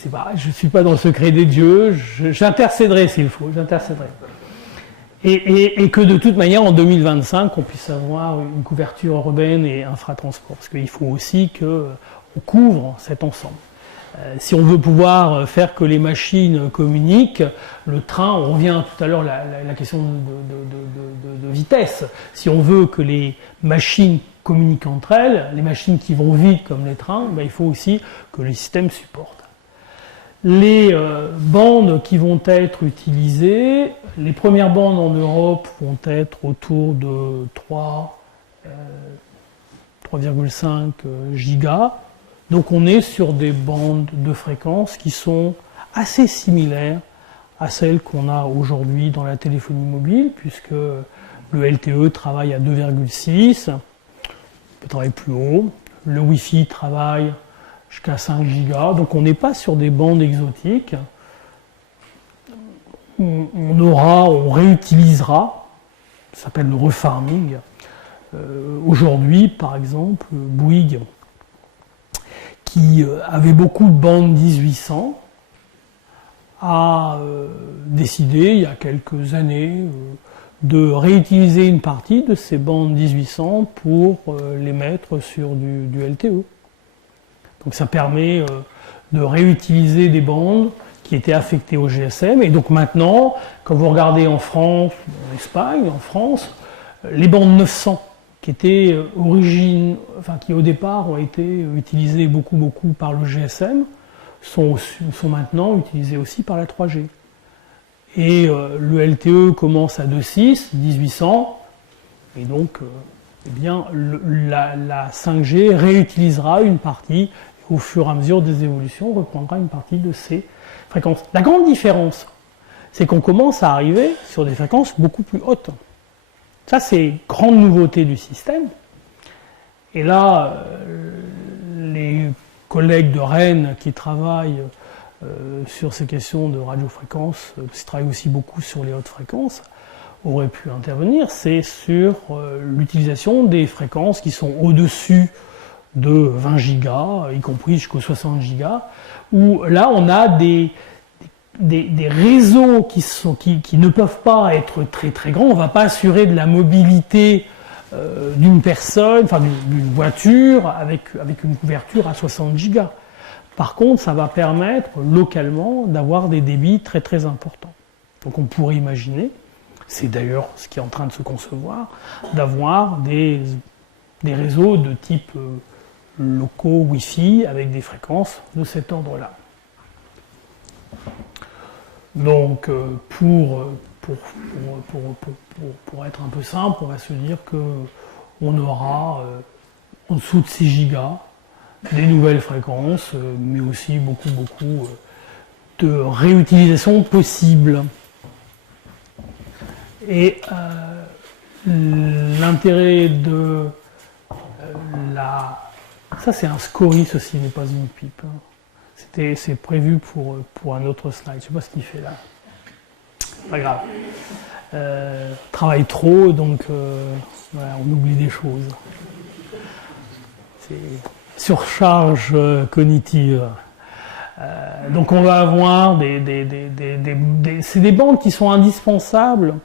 Je ne suis pas dans le secret des dieux, j'intercéderai s'il faut, j'intercéderai. Et que de toute manière, en 2025, on puisse avoir une couverture urbaine et infratransport, parce qu'il faut aussi qu'on couvre cet ensemble. Si on veut pouvoir faire que les machines communiquent, le train, on revient tout à l'heure à la question de vitesse. Si on veut que les machines communiquent entre elles, les machines qui vont vite comme les trains, il faut aussi que les systèmes supportent. Les bandes qui vont être utilisées, les premières bandes en Europe vont être autour de 3,5 gigas. Donc on est sur des bandes de fréquences qui sont assez similaires à celles qu'on a aujourd'hui dans la téléphonie mobile, puisque le LTE travaille à 2,6, peut travailler plus haut, le Wi-Fi travaille jusqu'à 5 gigas, donc on n'est pas sur des bandes exotiques. On réutilisera, ça s'appelle le refarming. Aujourd'hui, par exemple, Bouygues, qui avait beaucoup de bandes 1800, a décidé, il y a quelques années, de réutiliser une partie de ces bandes 1800 pour les mettre sur du LTE. Donc ça permet de réutiliser des bandes qui étaient affectées au GSM. Et donc maintenant, quand vous regardez en France, en Espagne, en France, les bandes 900 qui qui au départ ont été utilisées beaucoup par le GSM, sont maintenant utilisées aussi par la 3G. Et le LTE commence à 2,6, 1800, et donc la 5G réutilisera une partie, et au fur et à mesure des évolutions, reprendra une partie de ces fréquences. La grande différence, c'est qu'on commence à arriver sur des fréquences beaucoup plus hautes. Ça, c'est une grande nouveauté du système. Et là, les collègues de Rennes qui travaillent sur ces questions de radiofréquence, qui travaillent aussi beaucoup sur les hautes fréquences, auraient pu intervenir, c'est sur l'utilisation des fréquences qui sont au-dessus de 20 gigas, y compris jusqu'aux 60 gigas, où là on a des réseaux qui ne peuvent pas être très très grands. On ne va pas assurer de la mobilité d'une personne, enfin d'une voiture avec une couverture à 60 gigas. Par contre, ça va permettre localement d'avoir des débits très très importants. Donc on pourrait imaginer, c'est d'ailleurs ce qui est en train de se concevoir, d'avoir des réseaux de type locaux Wi-Fi avec des fréquences de cet ordre-là. Donc pour être un peu simple, on va se dire qu'on aura en dessous de 6 gigas des nouvelles fréquences, mais aussi beaucoup de réutilisation possible. Et l'intérêt de ça c'est un SCORI, ceci n'est pas une pipe. C'est prévu pour un autre slide. Je ne sais pas ce qu'il fait là. Pas grave. Travaille trop, donc voilà, on oublie des choses. C'est surcharge cognitive. Donc on va avoir c'est des bandes qui sont indispensables,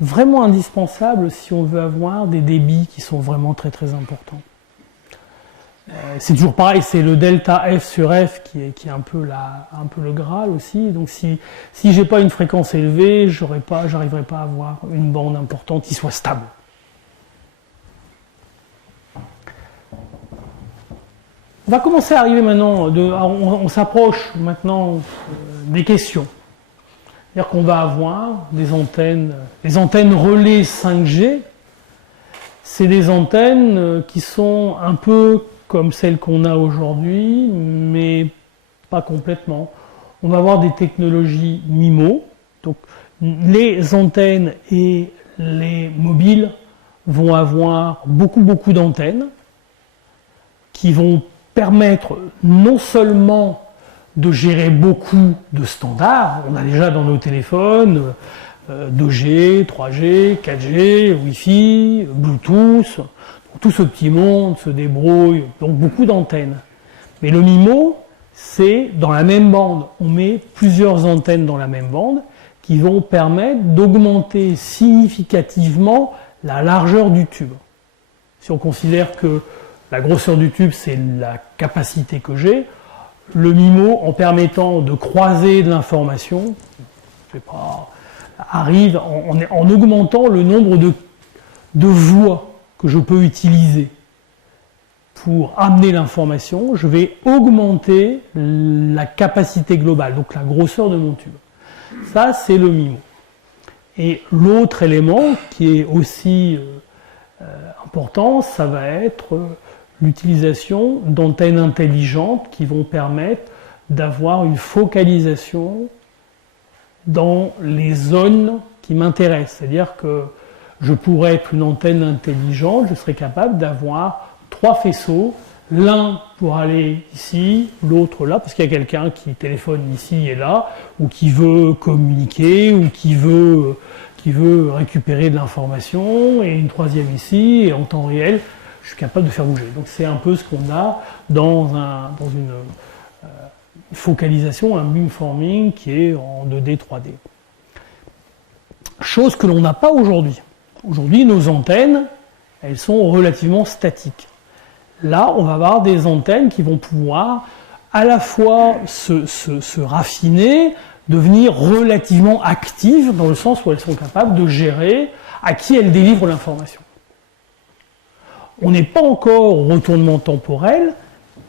vraiment indispensables si on veut avoir des débits qui sont vraiment très très importants. C'est toujours pareil, c'est le delta F sur F qui est un peu le Graal aussi. Donc si j'ai pas une fréquence élevée, j'arriverai pas à avoir une bande importante qui soit stable. On va commencer à arriver maintenant, on s'approche maintenant des questions. C'est-à-dire qu'on va avoir des antennes, les antennes relais 5G, c'est des antennes qui sont un peu comme celles qu'on a aujourd'hui, mais pas complètement. On va avoir des technologies MIMO, donc les antennes et les mobiles vont avoir beaucoup d'antennes qui vont permettre non seulement de gérer beaucoup de standards, on a déjà dans nos téléphones 2G, 3G, 4G, Wi-Fi, Bluetooth, tout ce petit monde se débrouille, donc beaucoup d'antennes. Mais le MIMO, c'est dans la même bande, on met plusieurs antennes dans la même bande qui vont permettre d'augmenter significativement la largeur du tube. Si on considère que la grosseur du tube, c'est la capacité que j'ai, le MIMO, en permettant de croiser de l'information, arrive en augmentant le nombre de voies que je peux utiliser pour amener l'information, je vais augmenter la capacité globale, donc la grosseur de mon tube. Ça, c'est le MIMO. Et l'autre élément qui est aussi important, ça va être l'utilisation d'antennes intelligentes qui vont permettre d'avoir une focalisation dans les zones qui m'intéressent. C'est-à-dire que je pourrais être une antenne intelligente, je serais capable d'avoir 3 faisceaux, l'un pour aller ici, l'autre là, parce qu'il y a quelqu'un qui téléphone ici et là, ou qui veut communiquer, ou qui veut récupérer de l'information, et une troisième ici, et en temps réel, je suis capable de faire bouger. Donc c'est un peu ce qu'on a dans une focalisation, un beamforming qui est en 2D, 3D. Chose que l'on n'a pas aujourd'hui. Aujourd'hui, nos antennes, elles sont relativement statiques. Là, on va avoir des antennes qui vont pouvoir à la fois se raffiner, devenir relativement actives, dans le sens où elles sont capables de gérer à qui elles délivrent l'information. On n'est pas encore au retournement temporel,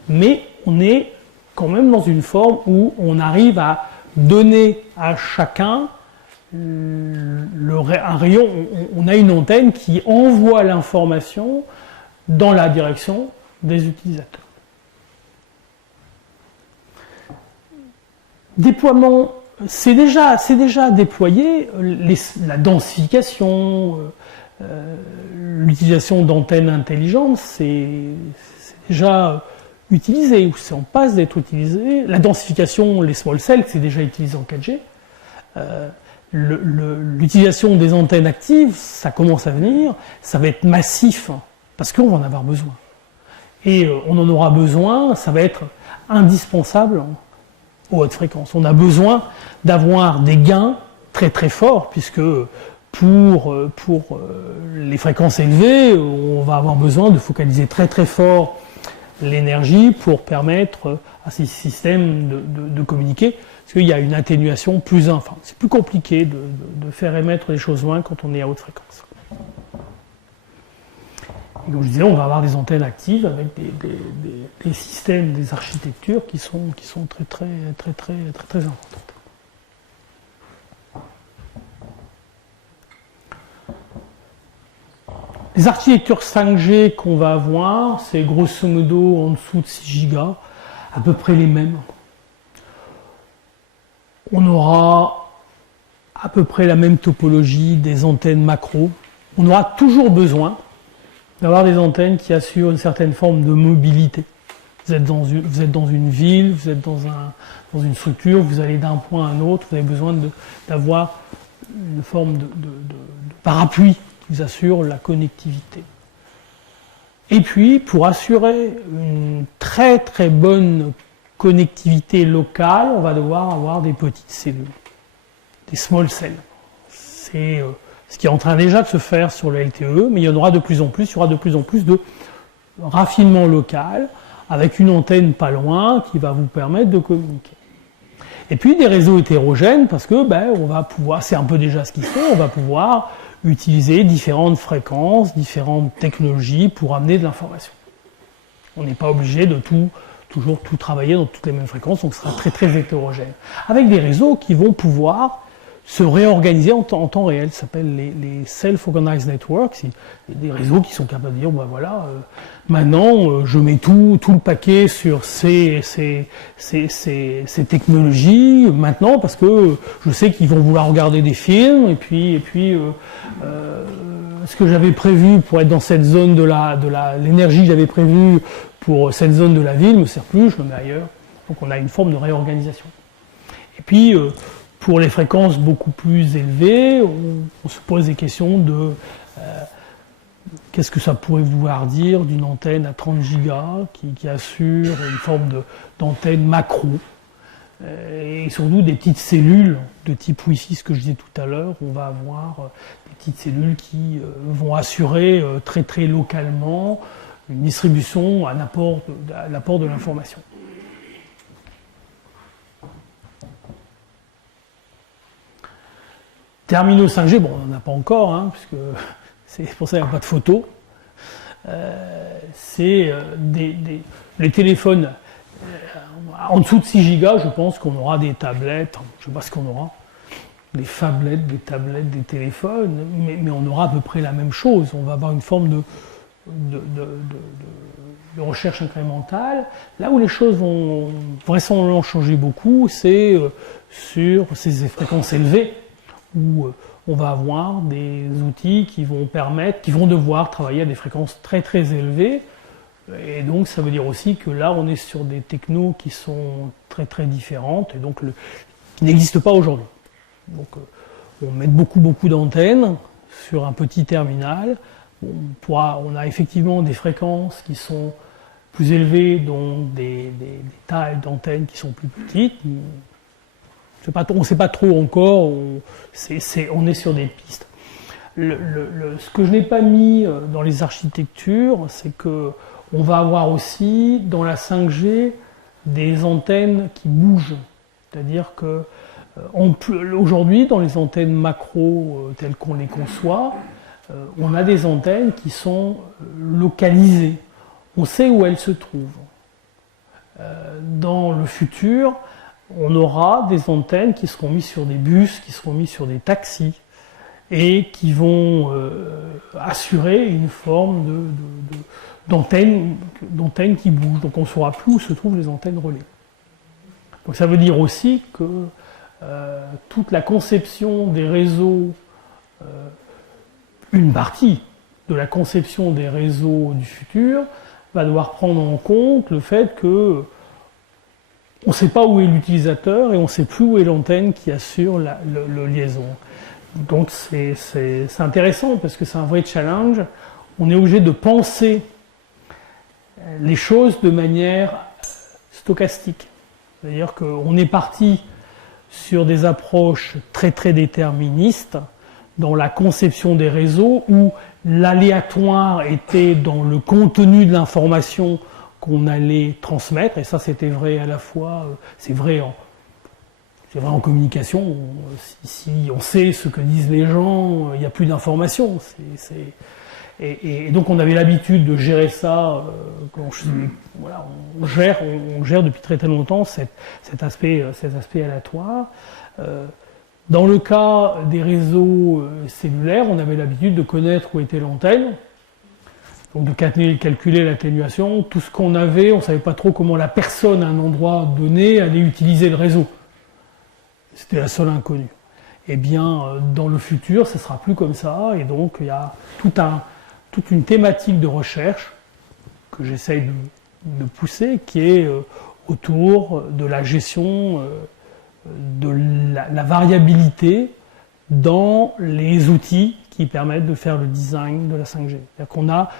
mais on est quand même dans une forme où on arrive à donner à chacun un rayon, on a une antenne qui envoie l'information dans la direction des utilisateurs. Déploiement, c'est déjà déployé, la densification, l'utilisation d'antennes intelligentes, c'est déjà utilisé, ou c'est en passe d'être utilisé. La densification, les small cells, c'est déjà utilisé en 4G. L'utilisation des antennes actives, ça commence à venir, ça va être massif, parce qu'on va en avoir besoin. Et on en aura besoin, ça va être indispensable aux hautes fréquences. On a besoin d'avoir des gains très très forts, puisque pour les fréquences élevées, on va avoir besoin de focaliser très très fort l'énergie pour permettre à ces systèmes de communiquer, parce qu'il y a une atténuation plus... Enfin, c'est plus compliqué de faire émettre les choses loin quand on est à haute fréquence. Et comme je disais, on va avoir des antennes actives avec des systèmes, des architectures qui sont très importantes. Les architectures 5G qu'on va avoir, c'est grosso modo en dessous de 6 gigas, à peu près les mêmes. On aura à peu près la même topologie des antennes macro. On aura toujours besoin d'avoir des antennes qui assurent une certaine forme de mobilité. Vous êtes dans une ville, vous êtes dans une structure, vous allez d'un point à un autre, vous avez besoin d'avoir une forme de parapluie qui vous assure la connectivité. Et puis, pour assurer une très très bonne connectivité locale, on va devoir avoir des petites cellules, des small cells. C'est ce qui est en train déjà de se faire sur le LTE, mais il y en aura de plus en plus, il y aura de plus en plus de raffinement local, avec une antenne pas loin qui va vous permettre de communiquer. Et puis des réseaux hétérogènes, parce que on va pouvoir, c'est un peu déjà ce qu'ils font, on va pouvoir utiliser différentes fréquences, différentes technologies pour amener de l'information. On n'est pas obligé de toujours tout travailler dans toutes les mêmes fréquences, donc ce sera très très hétérogène. Avec des réseaux qui vont pouvoir se réorganiser en temps réel, ça s'appelle les Self-Organized Networks, c'est des réseaux qui sont capables de dire, maintenant je mets tout le paquet sur ces technologies, maintenant parce que je sais qu'ils vont vouloir regarder des films, et puis ce que j'avais prévu pour être dans cette zone l'énergie que j'avais prévue pour cette zone de la ville ne me sert plus, je le mets ailleurs. Donc on a une forme de réorganisation. Et puis, pour les fréquences beaucoup plus élevées, on se pose des questions de qu'est-ce que ça pourrait vouloir dire d'une antenne à 30 gigas qui assure une forme d'antenne macro, et surtout des petites cellules de type Wi-Fi, ce que je disais tout à l'heure. On va avoir des petites cellules qui vont assurer très très localement une distribution à l'apport de l'information. Terminaux 5G, on n'en a pas encore, puisque c'est pour ça qu'il n'y a pas de photo. C'est les téléphones en dessous de 6 gigas, je pense qu'on aura des tablettes, je ne sais pas ce qu'on aura, des phablettes, des tablettes, des téléphones, mais on aura à peu près la même chose. On va avoir une forme de recherche incrémentale. Là où les choses vont vraisemblablement changer beaucoup, c'est sur ces fréquences élevées, où on va avoir des outils qui vont devoir travailler à des fréquences très très élevées. Et donc ça veut dire aussi que là on est sur des technos qui sont très très différentes et donc qui n'existent pas aujourd'hui. Donc on met beaucoup d'antennes sur un petit terminal. On a effectivement des fréquences qui sont plus élevées, donc des tailles d'antennes qui sont plus petites. On ne sait pas trop encore, on est sur des pistes. Ce que je n'ai pas mis dans les architectures, c'est que on va avoir aussi dans la 5G des antennes qui bougent. C'est-à-dire que aujourd'hui, dans les antennes macro telles qu'on les conçoit, on a des antennes qui sont localisées. On sait où elles se trouvent. Dans le futur, on aura des antennes qui seront mises sur des bus, qui seront mises sur des taxis, et qui vont assurer une forme d'antenne qui bouge. Donc on ne saura plus où se trouvent les antennes relais. Donc ça veut dire aussi que toute la conception des réseaux une partie de la conception des réseaux du futur va devoir prendre en compte le fait que on ne sait pas où est l'utilisateur et on ne sait plus où est l'antenne qui assure la liaison. Donc c'est intéressant parce que c'est un vrai challenge. On est obligé de penser les choses de manière stochastique. C'est-à-dire qu'on est parti sur des approches très très déterministes dans la conception des réseaux où l'aléatoire était dans le contenu de l'information qu'on allait transmettre, et ça c'était vrai à la fois, c'est vrai en communication, si on sait ce que disent les gens, il n'y a plus d'information. Et donc on avait l'habitude de gérer ça, voilà, on gère depuis très très longtemps cet aspect aléatoire. Dans le cas des réseaux cellulaires, on avait l'habitude de connaître où était l'antenne, donc de calculer l'atténuation. Tout ce qu'on avait, on ne savait pas trop comment la personne à un endroit donné allait utiliser le réseau. C'était la seule inconnue. Eh bien, dans le futur, ce ne sera plus comme ça, et donc il y a toute une thématique de recherche que j'essaye de pousser, qui est autour de la gestion de la variabilité dans les outils qui permettent de faire le design de la 5G. C'est-à-dire qu'on a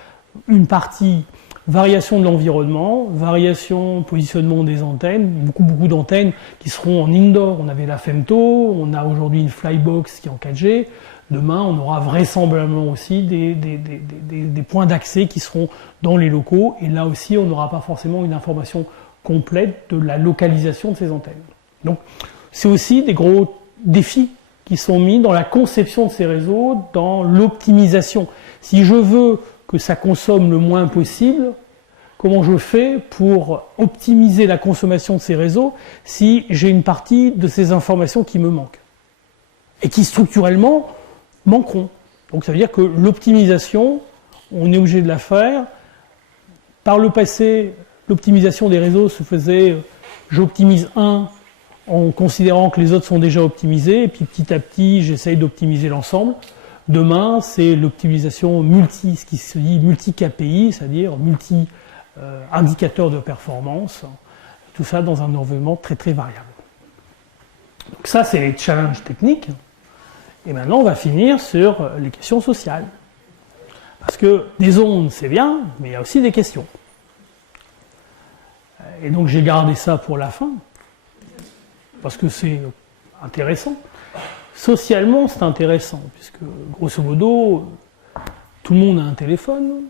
une partie variation de l'environnement, variation positionnement des antennes, beaucoup d'antennes qui seront en indoor. On avait la femto, on a aujourd'hui une flybox qui est en 4G. Demain, on aura vraisemblablement aussi des points d'accès qui seront dans les locaux. Et là aussi, on n'aura pas forcément une information complète de la localisation de ces antennes. Donc, c'est aussi des gros défis qui sont mis dans la conception de ces réseaux, dans l'optimisation. Si je veux que ça consomme le moins possible, comment je fais pour optimiser la consommation de ces réseaux si j'ai une partie de ces informations qui me manquent et qui structurellement manqueront. Donc ça veut dire que l'optimisation, on est obligé de la faire. Par le passé, l'optimisation des réseaux se faisait, j'optimise un en considérant que les autres sont déjà optimisés, et puis petit à petit, j'essaye d'optimiser l'ensemble. Demain, c'est l'optimisation ce qui se dit multi-KPI, c'est-à-dire multi-indicateurs de performance, tout ça dans un environnement très très variable. Donc ça, c'est les challenges techniques. Et maintenant, on va finir sur les questions sociales. Parce que des ondes, c'est bien, mais il y a aussi des questions. Et donc, j'ai gardé ça pour la fin, parce que c'est intéressant. Socialement, c'est intéressant, puisque, grosso modo, tout le monde a un téléphone,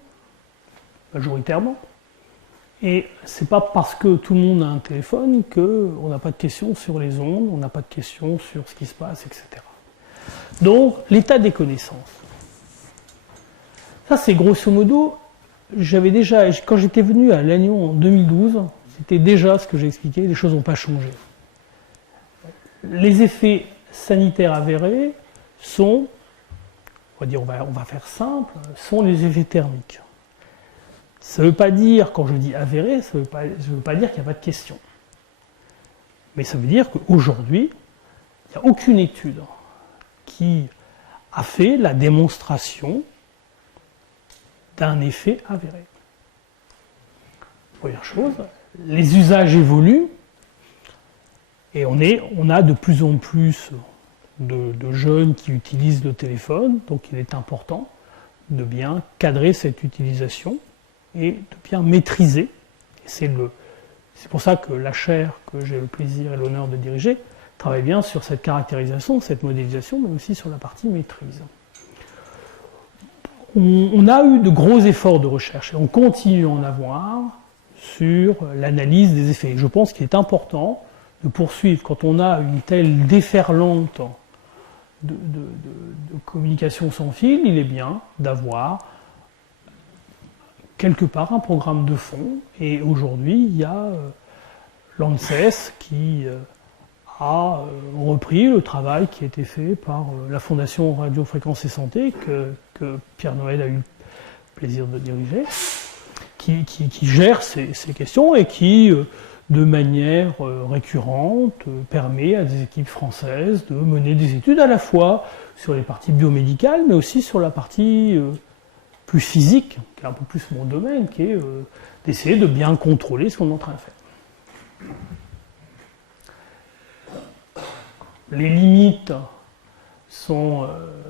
majoritairement. Et c'est pas parce que tout le monde a un téléphone qu'on n'a pas de questions sur les ondes, on n'a pas de questions sur ce qui se passe, etc. Donc, l'état des connaissances. Ça, c'est grosso modo, quand j'étais venu à Lannion en 2012, c'était déjà ce que j'ai expliqué, les choses n'ont pas changé. Les effets sanitaires avérés sont, on va faire simple, sont les effets thermiques. Ça ne veut pas dire, quand je dis avéré, ça ne veut pas dire qu'il n'y a pas de question. Mais ça veut dire qu'aujourd'hui, il n'y a aucune étude qui a fait la démonstration d'un effet avéré. Première chose, les usages évoluent et on a de plus en plus de jeunes qui utilisent le téléphone, donc il est important de bien cadrer cette utilisation et de bien maîtriser. C'est pour ça que la chaire que j'ai le plaisir et l'honneur de diriger travaille bien sur cette caractérisation, cette modélisation, mais aussi sur la partie maîtrise. On a eu de gros efforts de recherche et on continue à en avoir sur l'analyse des effets. Je pense qu'il est important de poursuivre quand on a une telle déferlante de communication sans fil, il est bien d'avoir quelque part un programme de fond. Et aujourd'hui, il y a l'ANSES qui a repris le travail qui a été fait par la Fondation Radio Fréquence et Santé, que Pierre Noël a eu le plaisir de diriger, qui gère ces questions et qui de manière récurrente, permet à des équipes françaises de mener des études à la fois sur les parties biomédicales, mais aussi sur la partie plus physique, qui est un peu plus mon domaine, qui est d'essayer de bien contrôler ce qu'on est en train de faire. Les limites sont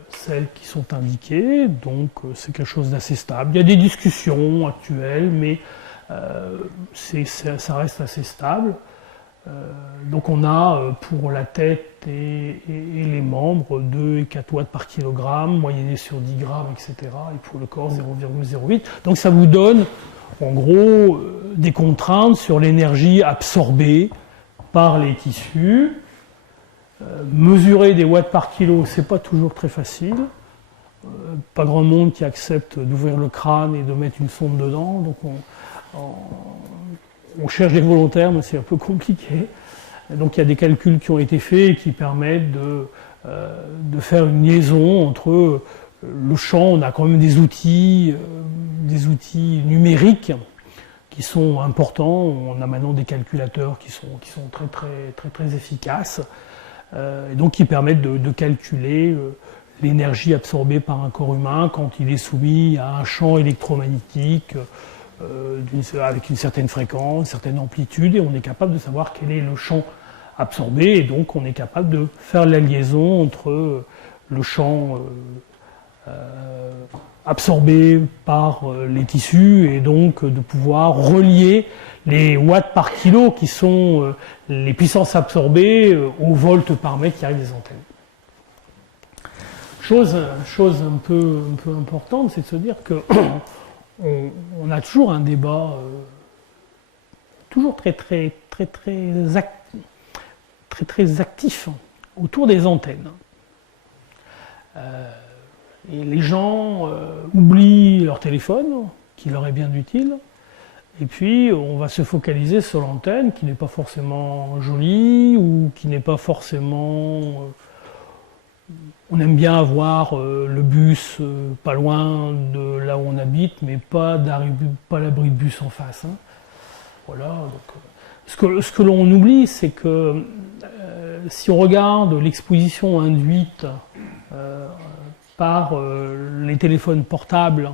celles qui sont indiquées, donc c'est quelque chose d'assez stable. Il y a des discussions actuelles, mais ça reste assez stable. Donc on a pour la tête et les membres 2 et 4 watts par kilogramme, moyenné sur 10 grammes, etc. Et pour le corps 0,08. Donc ça vous donne en gros des contraintes sur l'énergie absorbée par les tissus. Mesurer des watts par kilo, c'est pas toujours très facile. Pas grand monde qui accepte d'ouvrir le crâne et de mettre une sonde dedans. Donc on cherche des volontaires, mais c'est un peu compliqué. Donc il y a des calculs qui ont été faits et qui permettent de faire une liaison entre le champ. On a quand même des outils numériques qui sont importants. On a maintenant des calculateurs qui sont très efficaces. Et donc qui permettent de calculer l'énergie absorbée par un corps humain quand il est soumis à un champ électromagnétique avec une certaine fréquence, une certaine amplitude, et on est capable de savoir quel est le champ absorbé, et donc on est capable de faire la liaison entre le champ absorbé par les tissus, et donc de pouvoir relier les watts par kilo qui sont les puissances absorbées aux volts par mètre qui arrivent des antennes. Chose un peu importante, c'est de se dire que on a toujours un débat toujours très actif autour des antennes. Et les gens oublient leur téléphone, qui leur est bien utile, et puis on va se focaliser sur l'antenne qui n'est pas forcément jolie ou qui n'est pas forcément... on aime bien avoir le bus pas loin de là où on habite, mais pas l'abri de bus en face. Hein. Voilà. Donc, ce que l'on oublie, c'est que si on regarde l'exposition induite par les téléphones portables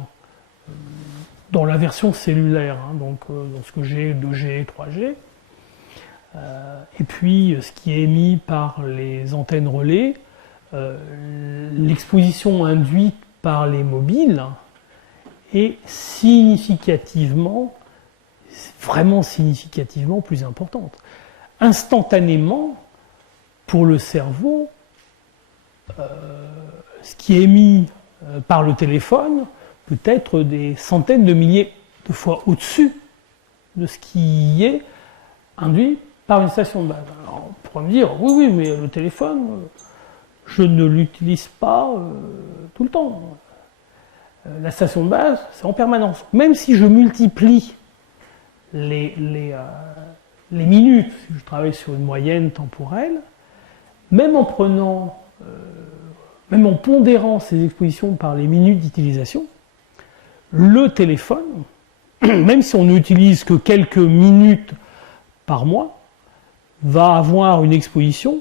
dans la version cellulaire, hein, donc dans ce que j'ai 2G, 3G, et puis ce qui est émis par les antennes relais, l'exposition induite par les mobiles est vraiment significativement plus importante. Instantanément, pour le cerveau, ce qui est émis par le téléphone peut être des centaines de milliers de fois au-dessus de ce qui est induit par une station de base. Alors, on pourrait me dire, oui, mais le téléphone, je ne l'utilise pas tout le temps. La station de base, c'est en permanence. Même si je multiplie les minutes, si je travaille sur une moyenne temporelle, même en pondérant ces expositions par les minutes d'utilisation, le téléphone, même si on n'utilise que quelques minutes par mois, va avoir une exposition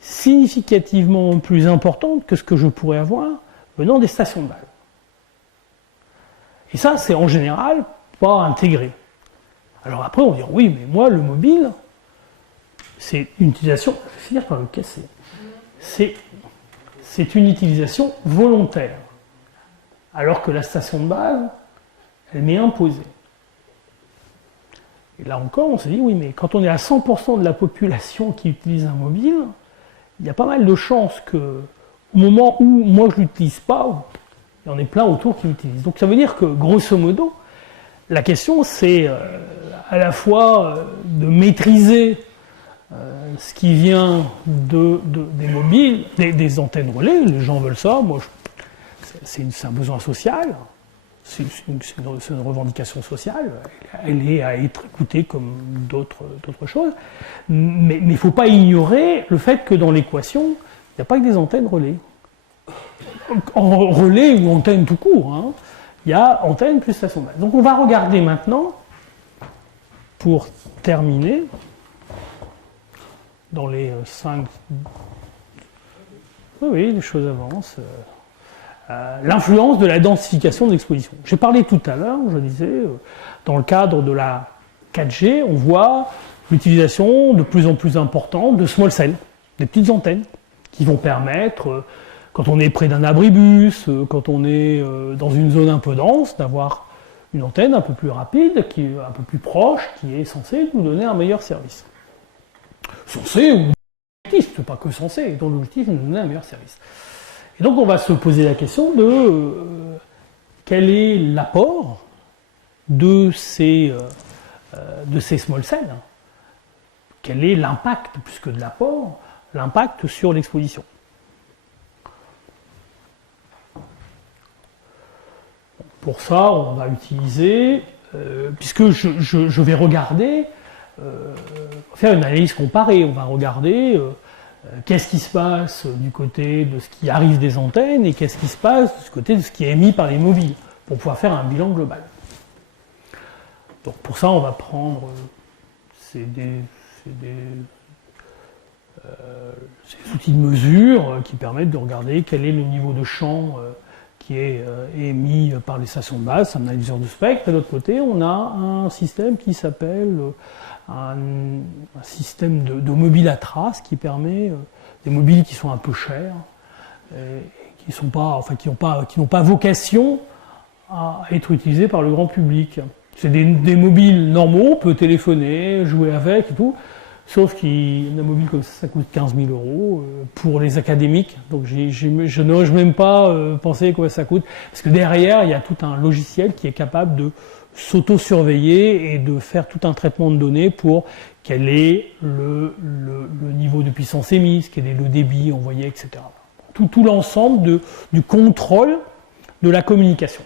significativement plus importante que ce que je pourrais avoir venant des stations de base. Et ça, c'est en général pas intégré. Alors après, on va dire, oui, mais moi, le mobile, c'est une utilisation, je vais finir par le casser, c'est une utilisation volontaire. Alors que la station de base, elle m'est imposée. Et là encore, on se dit, oui, mais quand on est à 100% de la population qui utilise un mobile, il y a pas mal de chances que, au moment où moi je ne l'utilise pas, il y en ait plein autour qui l'utilisent. Donc ça veut dire que, grosso modo, la question c'est à la fois de maîtriser ce qui vient des mobiles, des antennes relais, les gens veulent ça, moi c'est un besoin social, c'est une revendication sociale, elle est à être écoutée comme d'autres choses, mais il ne faut pas ignorer le fait que dans l'équation, il n'y a pas que des antennes relais. En relais ou antenne tout court, hein, il y a antenne plus station de base. Donc on va regarder maintenant pour terminer, dans les 5... Oui, les choses avancent. L'influence de la densification de l'exposition. J'ai parlé tout à l'heure, je disais, dans le cadre de la 4G, on voit l'utilisation de plus en plus importante de small cells, des petites antennes, qui vont permettre, quand on est près d'un abribus, quand on est dans une zone un peu dense, d'avoir une antenne un peu plus rapide, qui est un peu plus proche, qui est censée nous donner un meilleur service. Censé ou objectif, c'est pas que censé, dont l'objectif est de nous donner un meilleur service. Et donc on va se poser la question de quel est l'apport de ces small cells, quel est l'impact, plus que de l'apport, l'impact sur l'exposition. Pour ça, on va utiliser, puisque je vais regarder, faire une analyse comparée, on va regarder qu'est-ce qui se passe du côté de ce qui arrive des antennes et qu'est-ce qui se passe du côté de ce qui est émis par les mobiles, pour pouvoir faire un bilan global. Donc pour ça, on va prendre ces outils de mesure qui permettent de regarder quel est le niveau de champ qui est émis par les stations de base, un analyseur de spectre. De l'autre côté, on a un système qui s'appelle un système de mobile à traces qui permet des mobiles qui sont un peu chers et qui n'ont pas vocation à être utilisés par le grand public. C'est des mobiles normaux, on peut téléphoner, jouer avec et tout, sauf qu'un mobile comme ça coûte 15 000 € pour les académiques, donc je n'ose même pas penser combien ça coûte, parce que derrière, il y a tout un logiciel qui est capable de s'auto-surveiller et de faire tout un traitement de données pour quel est le niveau de puissance émise, quel est le débit envoyé, etc. Tout l'ensemble du contrôle de la communication.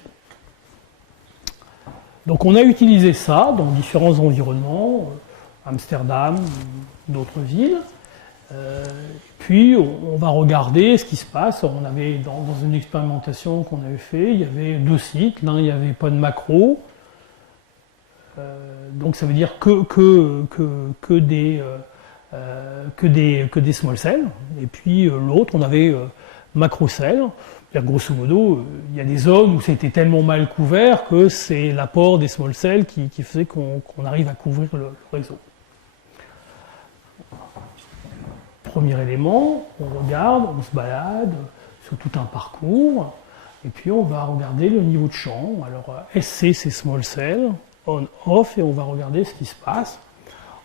Donc on a utilisé ça dans différents environnements, Amsterdam, d'autres villes. Puis on va regarder ce qui se passe. On avait dans une expérimentation qu'on avait fait, il y avait 2 sites. L'un, il n'y avait pas de macro. Donc ça veut dire que des small cells. Et puis l'autre, on avait macro cells. Grosso modo, il y a des zones où c'était tellement mal couvert que c'est l'apport des small cells qui faisait qu'on arrive à couvrir le réseau. Premier élément, on regarde, on se balade sur tout un parcours, et puis on va regarder le niveau de champ. Alors SC, c'est small cell, on, off, et on va regarder ce qui se passe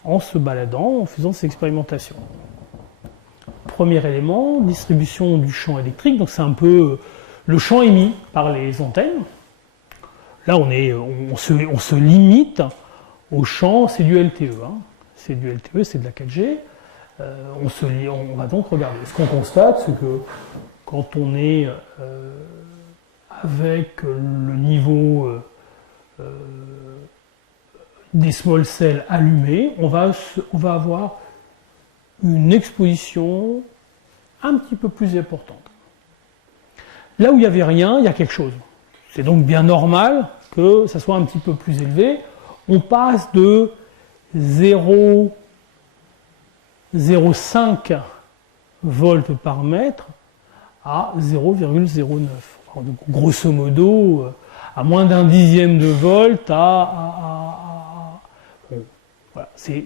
en se baladant, en faisant ces expérimentations. Premier élément, distribution du champ électrique, donc c'est un peu le champ émis par les antennes. Là, on se limite au champ, c'est du LTE, c'est du LTE, c'est de la 4G. On va donc regarder. Ce qu'on constate, c'est que quand on est avec le niveau des small cells allumés, on va avoir une exposition un petit peu plus importante. Là où il n'y avait rien, il y a quelque chose. C'est donc bien normal que ça soit un petit peu plus élevé. On passe de 0,05 volts par mètre à 0,09. Donc, grosso modo, à moins d'un dixième de volt voilà. C'est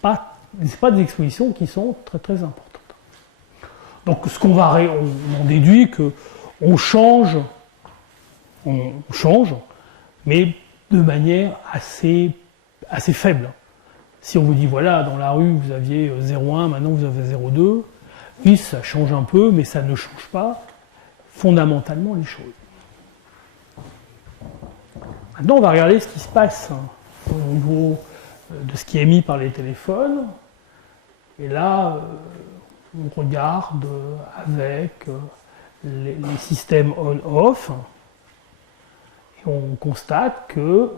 pas des expositions qui sont très très importantes. Donc on déduit que on change, mais de manière assez faible. Si on vous dit voilà, dans la rue vous aviez 0,1, maintenant vous avez 0,2, oui ça change un peu, mais ça ne change pas fondamentalement les choses. Maintenant on va regarder ce qui se passe au niveau de ce qui est émis par les téléphones. Et là, on regarde avec les systèmes on-off et on constate que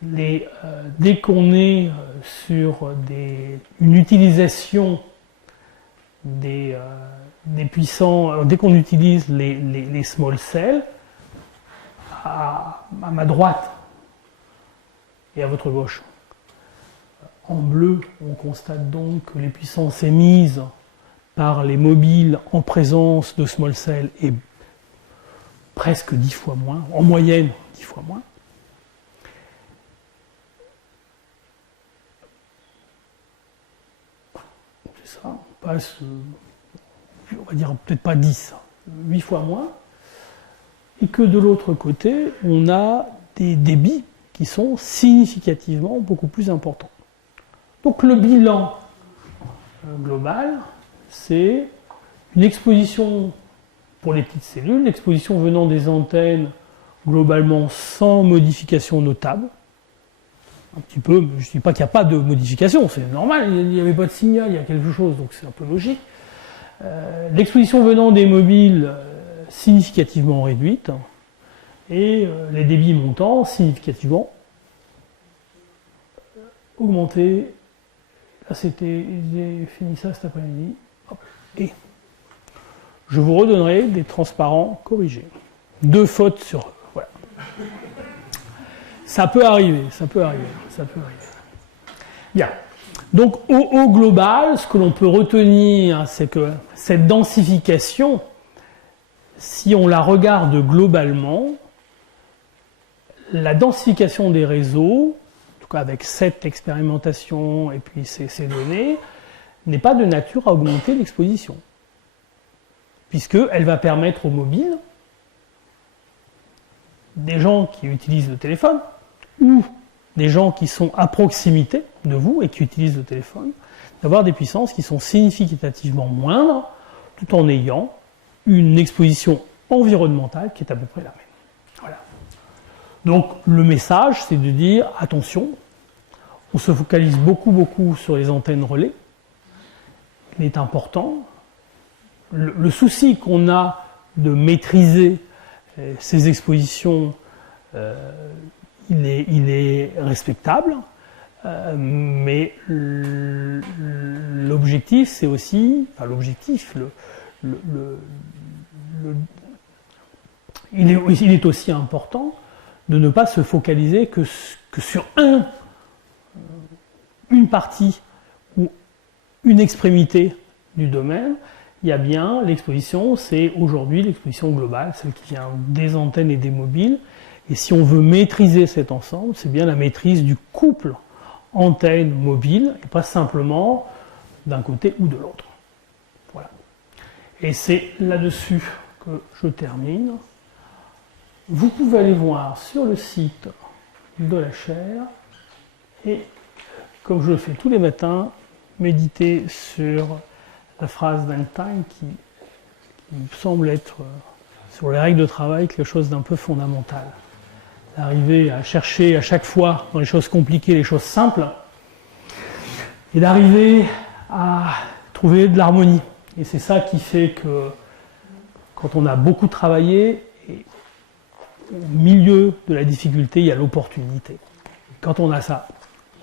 dès qu'on est sur une utilisation des puissants, dès qu'on utilise les small cells, à ma droite Et à votre gauche. En bleu, on constate donc que les puissances émises par les mobiles en présence de small cell est presque 10 fois moins, en moyenne 10 fois moins. C'est ça, on passe, on va dire peut-être pas 10, 8 fois moins. Et que de l'autre côté, on a des débits qui sont significativement beaucoup plus importants. Donc le bilan global, c'est une exposition pour les petites cellules, l'exposition venant des antennes globalement sans modification notable. Un petit peu, je ne dis pas qu'il n'y a pas de modification, c'est normal, il n'y avait pas de signal, il y a quelque chose, donc c'est un peu logique. L'exposition venant des mobiles significativement réduite et les débits montants significativement augmentés. Là, j'ai fini ça cet après-midi. Et je vous redonnerai des transparents corrigés. 2 fautes sur... Voilà. Ça peut arriver. Bien. Donc, au global, ce que l'on peut retenir, c'est que cette densification, si on la regarde globalement, la densification des réseaux, en tout cas avec cette expérimentation et puis ces données, n'est pas de nature à augmenter l'exposition, puisqu'elle va permettre aux mobiles, des gens qui utilisent le téléphone, ou des gens qui sont à proximité de vous et qui utilisent le téléphone, d'avoir des puissances qui sont significativement moindres, tout en ayant une exposition environnementale qui est à peu près la même. Voilà. Donc le message, c'est de dire, attention, on se focalise beaucoup sur les antennes relais. Il est important. Le souci qu'on a de maîtriser ces expositions, il est respectable, mais l'objectif, c'est aussi, enfin l'objectif, il est aussi important de ne pas se focaliser que sur une partie ou une extrémité du domaine. Il y a bien l'exposition, c'est aujourd'hui l'exposition globale, celle qui vient des antennes et des mobiles. Et si on veut maîtriser cet ensemble, c'est bien la maîtrise du couple antenne-mobile, et pas simplement d'un côté ou de l'autre. Voilà. Et c'est là-dessus que je termine. Vous pouvez aller voir sur le site de la chaire et, comme je le fais tous les matins, méditer sur la phrase d'Einstein qui me semble être, sur les règles de travail, quelque chose d'un peu fondamental. D'arriver à chercher à chaque fois, dans les choses compliquées, les choses simples, et d'arriver à trouver de l'harmonie. Et c'est ça qui fait que, quand on a beaucoup travaillé, et au milieu de la difficulté, il y a l'opportunité. Quand on a ça,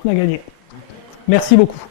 on a gagné. Merci beaucoup.